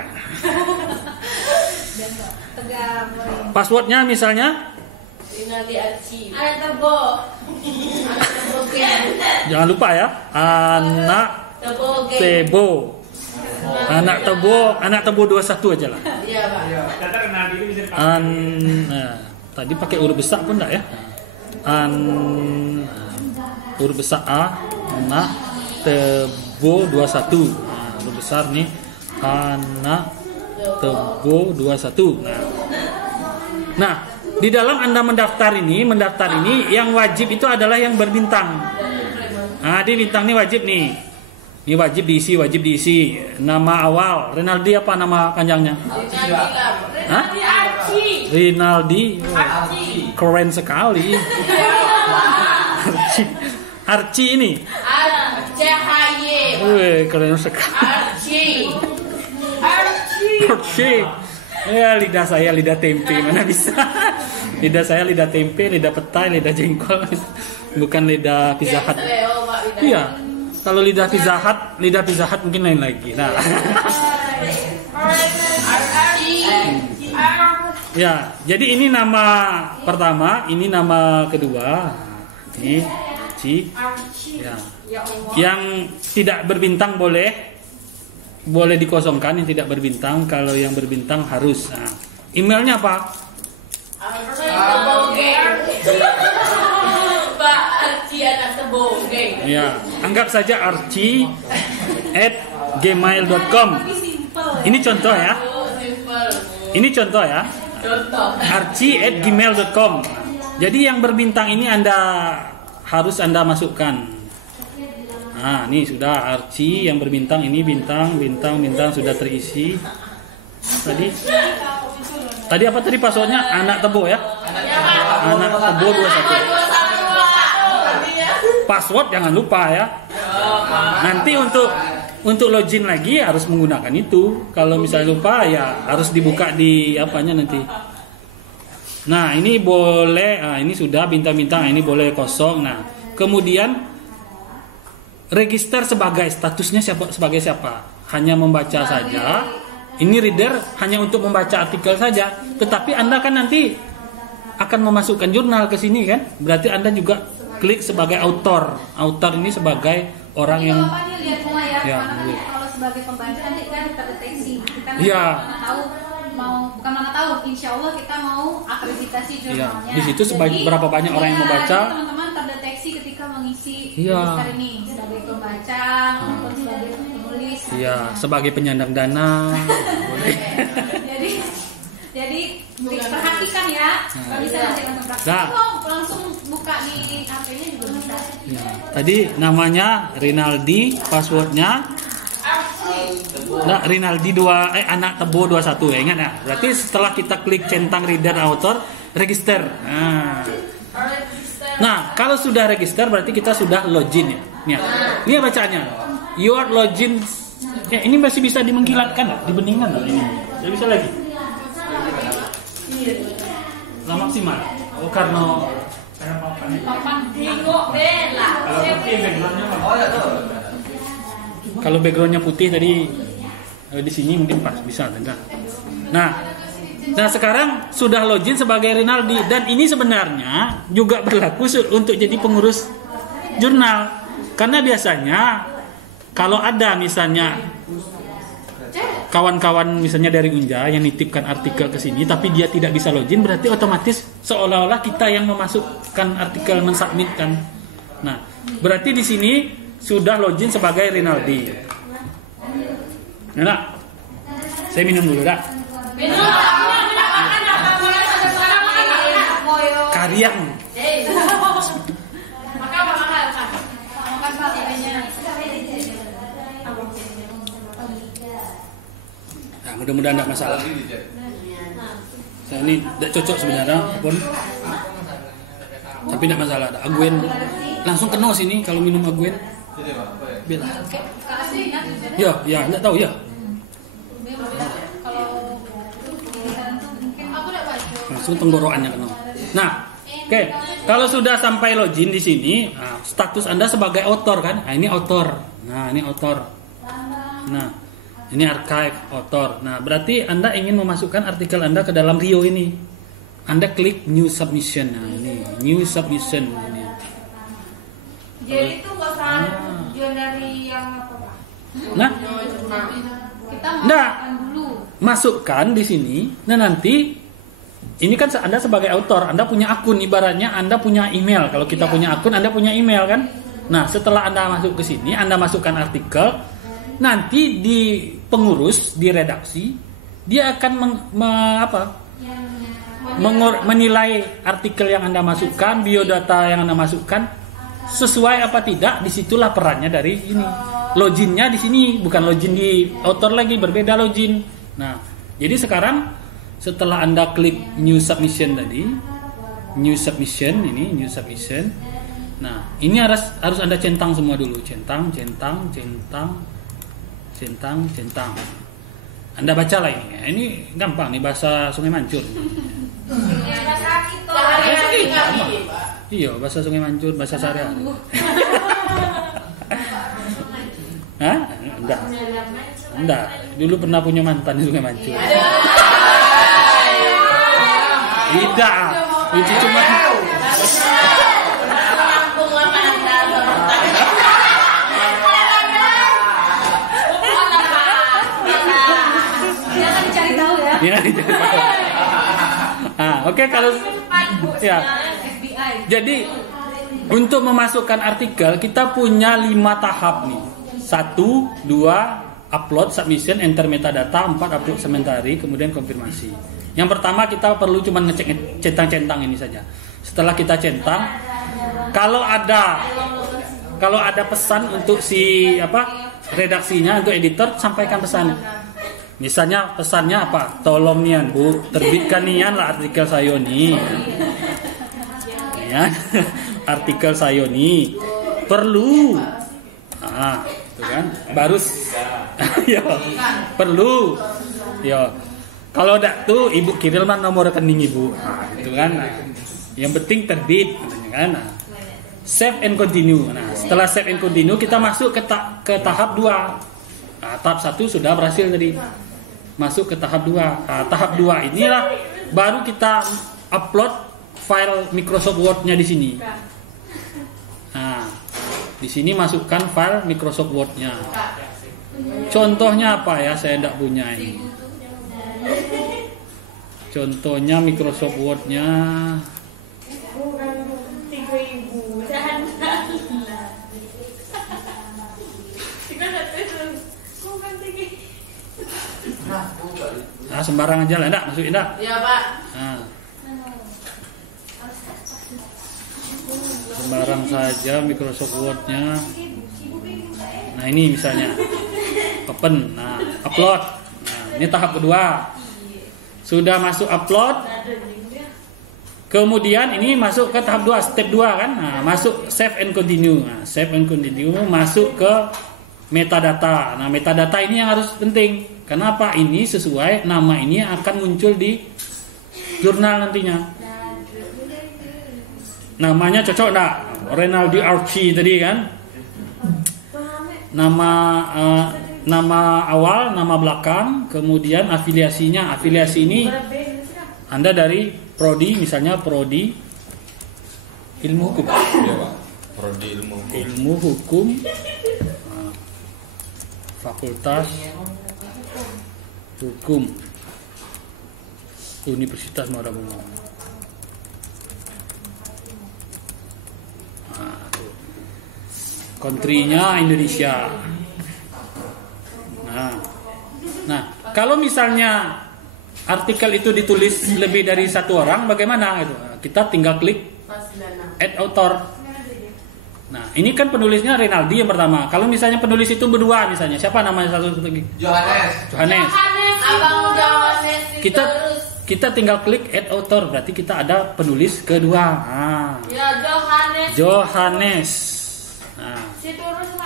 Passwordnya misalnya Rinaldi Archie. Anak tebo. Anak tebo gen. jangan lupa ya, anak Tebo gen. tebo. Anak tebo 21 aja lah. Iya Pak. Nah, tadi pakai huruf besar pun enggak ya? Huruf besar A, anak tebo 21. Nah, huruf besar nih anak tebo 21. Nah, di dalam Anda mendaftar ini yang wajib itu adalah yang berbintang. Nah, di bintang ini wajib nih. Ini wajib diisi. Nama awal, Rinaldi apa nama panjangnya? Hah? Archie. Rinaldi. Archie. Keren sekali. Archie ini. Archie. Wih, keren sekali. Archie. Archie. Archie. Ya, lidah saya lidah tempe, mana bisa? Lidah saya lidah tempe, lidah petai, lidah jengkol. Bukan lidah Pizza Hut. Iya. Kalau lidah Pizza Hut mungkin lain lagi. Nah. Ya, jadi ini nama pertama, ini nama kedua. Ini Ci. Ya. Yang tidak berbintang boleh dikosongkan, yang tidak berbintang. Kalau yang berbintang harus. Nah, emailnya apa? Pak Archie anak tebo gen. Ya, anggap saja archie@gmail.com. Ini contoh ya. Ini contoh ya. archie@gmail.com. Jadi yang berbintang ini harus Anda masukkan. Nah, ini sudah Archie yang berbintang ini bintang sudah terisi. Tadi apa tadi passwordnya? Anak tebo ya. Anak tebo 21. Password jangan lupa ya. Nanti untuk login lagi harus menggunakan itu. Kalau misalnya lupa ya harus dibuka di apanya nanti. Nah, ini boleh, ini sudah bintang-bintang, ini boleh kosong. Nah, kemudian register sebagai statusnya sebagai siapa? Hanya membaca saja. Ini reader hanya untuk membaca artikel saja. Tetapi Anda kan nanti akan memasukkan jurnal ke sini kan? Berarti Anda juga klik sebagai author. Author ini sebagai orang yang ya, kalau sebagai pembaca nanti kan terdeteksi. Kita ya. Bukan mana tahu, insya Allah kita mau akreditasi jurnalnya. Ya, di situ berapa banyak orang yang membaca. Teman-teman terdeteksi ketika mengisi ya. register ini sebagai pembaca maupun sebagai penulis. Iya, sebagai penyandang dana. jadi perhatikan ya. Kalau bisa nanti langsung buka di HP-nya juga bisa. Ya, tadi namanya Rinaldi, passwordnya Rinaldi anak tebo 21 ya, ingat ya. Berarti setelah kita klik centang reader author, register. Nah, kalau sudah register berarti kita sudah login ya. Ini bacaannya. You are login. Ya, ini masih bisa dimengkilatkan, dibandingkan loh ini. Tidak bisa lagi. Lah maksimal. Oh, karena kalau backgroundnya putih tadi di sini mungkin pas bisa enggak. Nah sekarang sudah login sebagai Rinaldi dan ini sebenarnya juga berlaku untuk jadi pengurus jurnal karena biasanya kalau ada misalnya kawan-kawan misalnya dari Unja yang nitipkan artikel ke sini tapi dia tidak bisa login, berarti otomatis seolah-olah kita yang memasukkan artikel, mensubmitkan. Nah, berarti di sini sudah login sebagai Rinaldi. Nah, saya minum dulu dah. Karyang. Nah, mudah-mudahan tidak masalah. Saya ini tidak cocok sebenarnya, pun tapi tidak masalah. Ada Aguen langsung kena sini kalau minum Aguen. Bila. Ya, tidak tahu ya. Langsung tenggorokannya kena. Nah, oke. Kalau sudah sampai login di sini, nah, status Anda sebagai author kan? Nah, ini author. Nah, ini author. Nah, ini archive author. Nah, berarti Anda ingin memasukkan artikel Anda ke dalam Rio ini. Anda klik new submission. Nah, ini new submission ini. Jadi itu bosan dari yang apa Pak? Nah, Kita Nah. masukkan dulu. masukkan di sini. Nah, nanti ini kan Anda sebagai author, Anda punya akun, ibaratnya Anda punya email. Kalau kita punya akun, Anda punya email kan? Nah, setelah Anda masuk ke sini, Anda masukkan artikel, nanti di pengurus, di redaksi, dia akan menilai artikel yang Anda masukkan, biodata yang Anda masukkan, sesuai apa tidak, disitulah perannya dari ini. Loginnya di sini, bukan login di author lagi, berbeda login. Nah, jadi sekarang setelah Anda klik new submission tadi, new submission ini, new submission. Nah, ini harus Anda centang semua dulu, centang. Anda bacalah ini. Ini gampang nih, bahasa Sungai Mancur. Iya, bahasa Sungai Mancur, bahasa sehari-hari. Hah? Enggak. Dulu pernah punya mantan di Sungai Mancur. Tidak. Itu cuma Cari tahu ya. ya. Oke, kalau ya. FBI. Jadi untuk memasukkan artikel kita punya 5 tahap nih. 1, 2, upload, submission, enter metadata, 4 upload sementari, kemudian konfirmasi. Yang pertama kita perlu cuma ngecek centang-centang ini saja. Setelah kita centang, kalau ada pesan untuk si redaksinya, untuk editor, sampaikan pesan. Misalnya pesannya apa? Tolong nian Bu, terbitkan nian lah artikel saya nih. Ya, artikel saya nih perlu. Nah, itu kan baru ya, perlu. Ya. Kalau enggak tuh Ibu kirimlah nomor rekening Ibu. Nah, itu kan. Nah, yang penting terbit katanya kan. Nah, save and continue. Nah, setelah save and continue kita masuk ke tahap 2. Nah, tahap 1 sudah berhasil tadi. Masuk ke tahap 2. Nah, tahap 2 inilah baru kita upload file Microsoft Word-nya di sini. Nah, di sini masukkan file Microsoft Word-nya. Contohnya apa ya? Saya tidak punya ini. Contohnya Microsoft Word-nya. Nah, sembarang aja lah, enggak masukin enggak? Iya, Pak. Nah. Sembarang saja Microsoft Word-nya. Nah, ini misalnya open, nah upload. Nah, ini tahap kedua. Sudah masuk upload. Kemudian ini masuk ke tahap 2, step 2 kan? Nah, masuk save and continue. Nah, save and continue masuk ke metadata. Nah, metadata ini yang harus penting. Kenapa? Ini sesuai nama ini akan muncul di jurnal nantinya. Namanya cocok enggak? Rinaldi Archie tadi kan? Nama awal, nama belakang, kemudian afiliasinya. Afiliasi ini Anda dari prodi, misalnya prodi ilmu hukum. Iya, Pak. Prodi ilmu hukum. Ilmu hukum. Fakultas Hukum Universitas Muara Bunga. Country-nya Indonesia. Nah, kalau misalnya artikel itu ditulis lebih dari satu orang, bagaimana itu? Kita tinggal klik add author. Nah, ini kan penulisnya Rinaldi yang pertama. Kalau misalnya penulis itu berdua, misalnya siapa namanya satu lagi? Johannes. Abang Johannes. Kita tinggal klik add author, berarti kita ada penulis kedua. Ya, Johannes. Nah,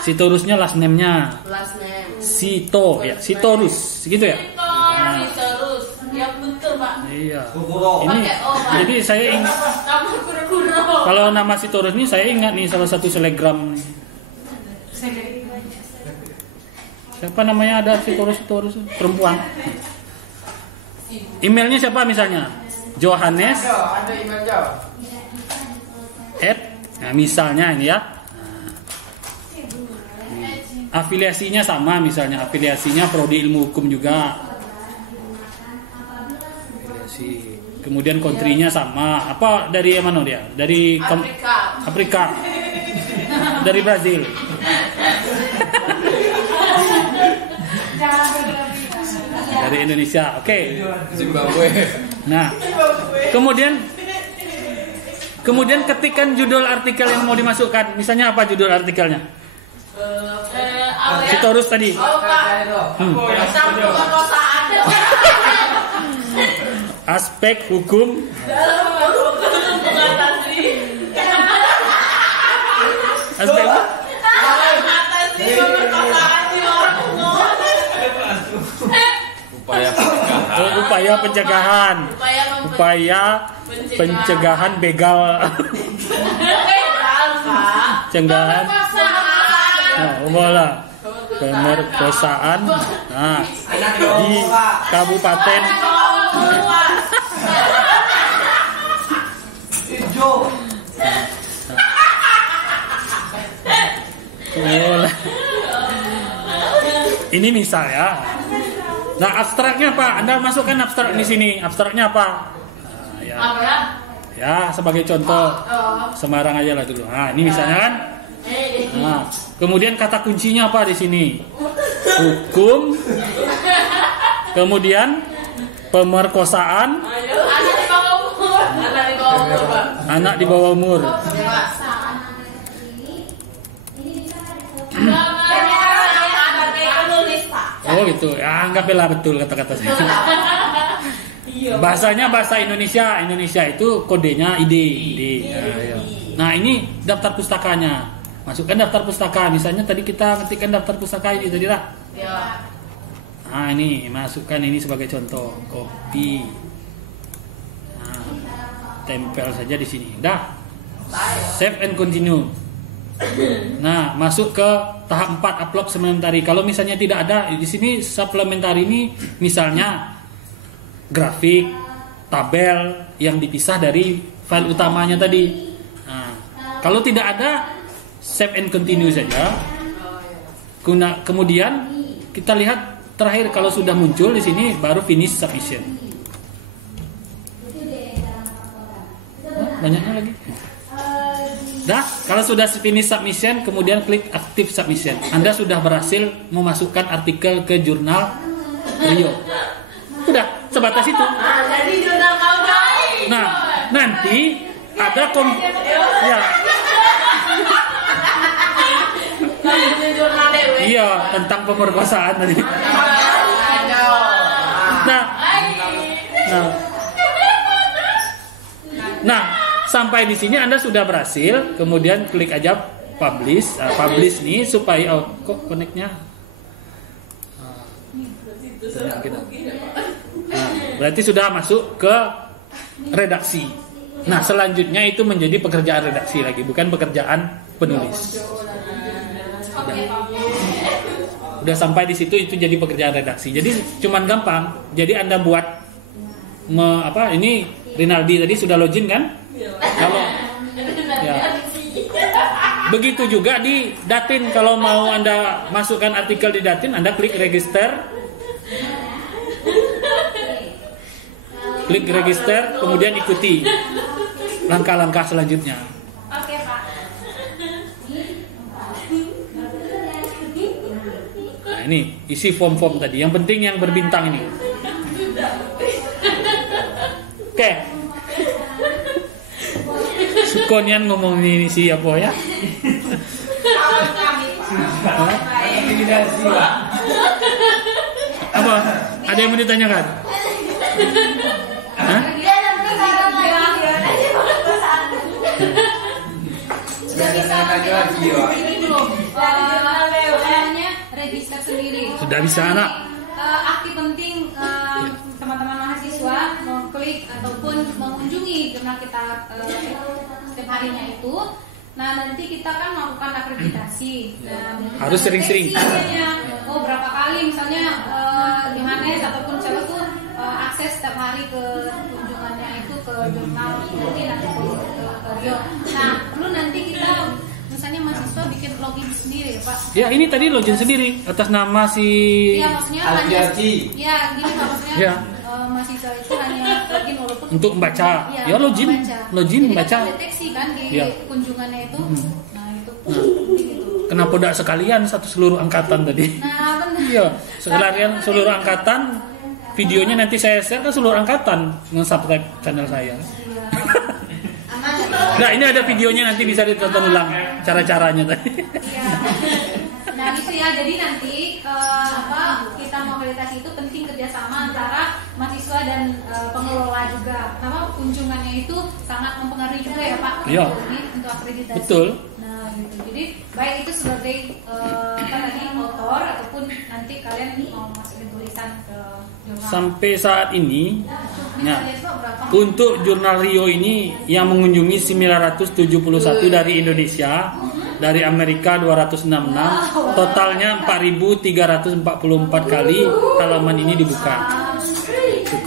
Sitorusnya last name-nya. Sitorus, gitu ya? Sitorus. Ya betul, Pak. Iya. Ini jadi saya ingat. Kalau nama Sitorus ini saya ingat nih salah satu selegram. Siapa namanya ada Sitorus perempuan? Emailnya siapa misalnya? Johannes. Ada email jauh. Nah, misalnya ini ya. Afiliasinya sama misalnya, afiliasinya prodi ilmu hukum juga. Afiliasi. Kemudian country-nya sama. Apa dari mana dia? Dari Afrika. Dari Brazil. Dari Indonesia. Oke. Zimbabwe. Nah, kemudian ketikkan judul artikel yang mau dimasukkan. Misalnya apa judul artikelnya? Sitorus tadi. Aspek hukum upaya pencegahan begal. Pemerkosaan di Kabupaten ini misal ya. Nah, abstraknya apa? Anda masukkan abstrak di sini. Abstraknya apa? Ya, sebagai contoh. Semarang aja lah dulu. Nah, ini misalnya kan. Nah, kemudian kata kuncinya apa di sini? Hukum. Kemudian pemerkosaan. Anak di bawah umur. Oh gitu. Ya, anggaplah betul kata-kata saya. Bahasanya bahasa Indonesia. Indonesia itu kodenya ID. Ya. Nah, ini daftar pustakanya. Masukkan daftar pustaka. Misalnya tadi kita ketikkan daftar pustaka ini tadi lah. Ya. Nah, ini masukkan ini sebagai contoh. Copy. Nah, tempel saja di sini. Dah. Save and continue. Nah, masuk ke tahap 4 upload supplementary. Kalau misalnya tidak ada di sini supplementary ini misalnya grafik, tabel yang dipisah dari file utamanya tadi. Nah, kalau tidak ada save and continue saja. Kemudian kita lihat terakhir kalau sudah muncul di sini baru finish submission. Banyaknya lagi. Dah, kalau sudah finish submission, kemudian klik active submission. Anda sudah berhasil memasukkan artikel ke jurnal Rio. Udah, sebatas itu. Jadi jurnal kau baik. Nah, nanti ada ya. Iya, tentang pemerkosaan tadi. Nah, sampai di sini Anda sudah berhasil, kemudian klik aja publish. Publish nih supaya kok connect-nya. Berarti sudah masuk ke redaksi. Nah, selanjutnya itu menjadi pekerjaan redaksi lagi, bukan pekerjaan penulis. Udah sampai di situ itu jadi pekerjaan redaksi. Jadi cuman gampang. Jadi Anda buat ini Rinaldi tadi sudah login kan? Kalau ya. Begitu juga di Datin, kalau mau Anda masukkan artikel di Datin, Anda klik register. Klik register, kemudian ikuti langkah-langkah selanjutnya. Oke, Pak. Nah, ini isi form-form tadi. Yang penting yang berbintang ini. Oke. Sukonian ngomongin ini si apa ya? Apa? Ada yang mau ditanyakan? Hah? Sudah bisa ini belum? Namanya register sendiri. Sudah bisa, anak. Aktif penting teman-teman mahasiswa mengklik ataupun mengunjungi jurnal kita setiap harinya itu. Nah, nanti kita kan melakukan akreditasi. Nah, harus sering-sering. Oh, berapa kali misalnya Yohanes ataupun siapa tuh akses setiap hari ke kunjungannya itu ke jurnal nanti ke Rio. Nah, perlu nanti kita misalnya mahasiswa bikin login sendiri ya, Pak. Ya, ini tadi login sendiri atas nama si Iya, maksudnya hanya ya, gini Pak, maksudnya ya. Mahasiswa itu hanya login walaupun Untuk membaca. Ya, login Jadi membaca. kan deteksi kan di Ya. kunjungannya itu. Nah, itu pun gitu. Kenapa tidak sekalian satu seluruh angkatan tadi? Nah, benar. Iya, sekalian seluruh angkatan. Videonya nanti saya share ke seluruh angkatan, nge-subscribe channel saya. Nah, ini ada videonya, nanti bisa ditonton ulang cara-caranya tadi. Iya. Nah, gitu ya. Jadi nanti kita mau akreditasi itu penting kerjasama antara mahasiswa dan pengelola juga. Karena kunjungannya itu sangat mempengaruhi juga ya, Pak. Iya. Ini untuk akreditasi. Betul. Nah, gitu. Jadi baik itu sebagai autor ataupun nanti kalian mau masukin tulisan ke jurnal. Sampai saat ini, ya, Berapa? untuk jurnal Rio ini yang mengunjungi 971 dari Indonesia, dari Amerika 266, totalnya 4.344 kali halaman ini dibuka.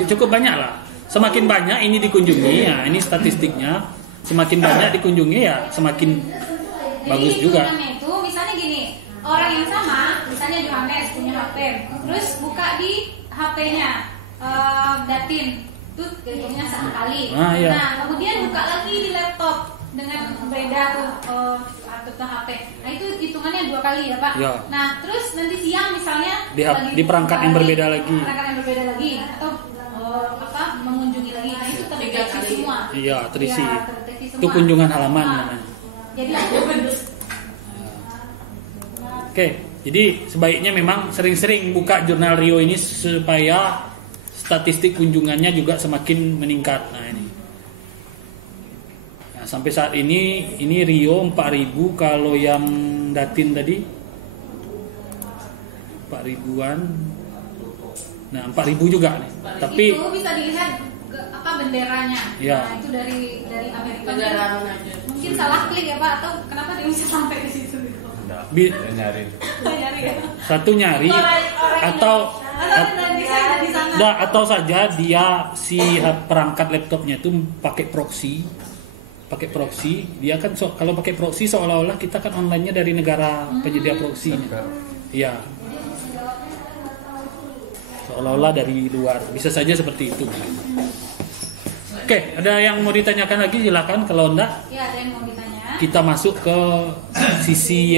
Cukup banyak lah. Semakin banyak ini dikunjungi, ya ini statistiknya. Semakin banyak dikunjungi ya semakin bagus juga. Jadi itu misalnya gini, orang yang sama, misalnya Yohanes punya HP, terus buka di HP-nya Datin, itu hitungnya sekali. Ah, iya. Nah, kemudian buka lagi di laptop dengan beda tuh ke HP. Nah, itu hitungannya 2 kali ya, Pak. Ya. Nah, terus nanti siang misalnya Di perangkat yang berbeda lagi. Perangkat yang berbeda lagi atau mengunjungi lagi. Nah, itu terdeteksi semua. Iya, terisi. Iya, terdeteksi semua. Itu kunjungan halaman Nah, namanya. Jadi Oke, jadi sebaiknya memang sering-sering buka jurnal Rio ini supaya statistik kunjungannya juga semakin meningkat. Nah, ini. Nah, sampai saat ini Rio 4.000, kalau yang Datin tadi 4.000-an. Nah, 4.000 juga nih. Tapi itu bisa dilihat benderanya. Ya. Nah, itu dari Amerika. Negara mana aja. Mungkin salah klik ya, Pak, atau kenapa dia bisa sampai ke situ gitu. Nyari. Nyari ya. Satu nyari atau atau saja dia si perangkat laptopnya itu pakai proxy, dia kan kalau pakai proxy seolah-olah kita kan online-nya dari negara penyedia proxy-nya. Iya. Seolah-olah dari luar. Bisa saja seperti itu. Oke, ada yang mau ditanyakan lagi silakan, kalau enggak Ya, ada yang mau ditanya. kita masuk ke sisi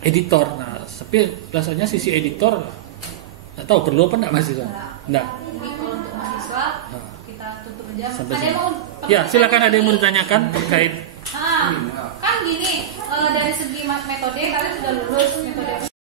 editor. Nah, tapi rasanya sisi editor nggak tahu perlu apa enggak mahasiswa? Enggak. Jadi kalau untuk mahasiswa kita tutup aja. Sampai Ada yang sini. mau Ya, silakan, ada yang mau ditanyakan terkait. Kan gini, dari segi metode kalian sudah lulus metode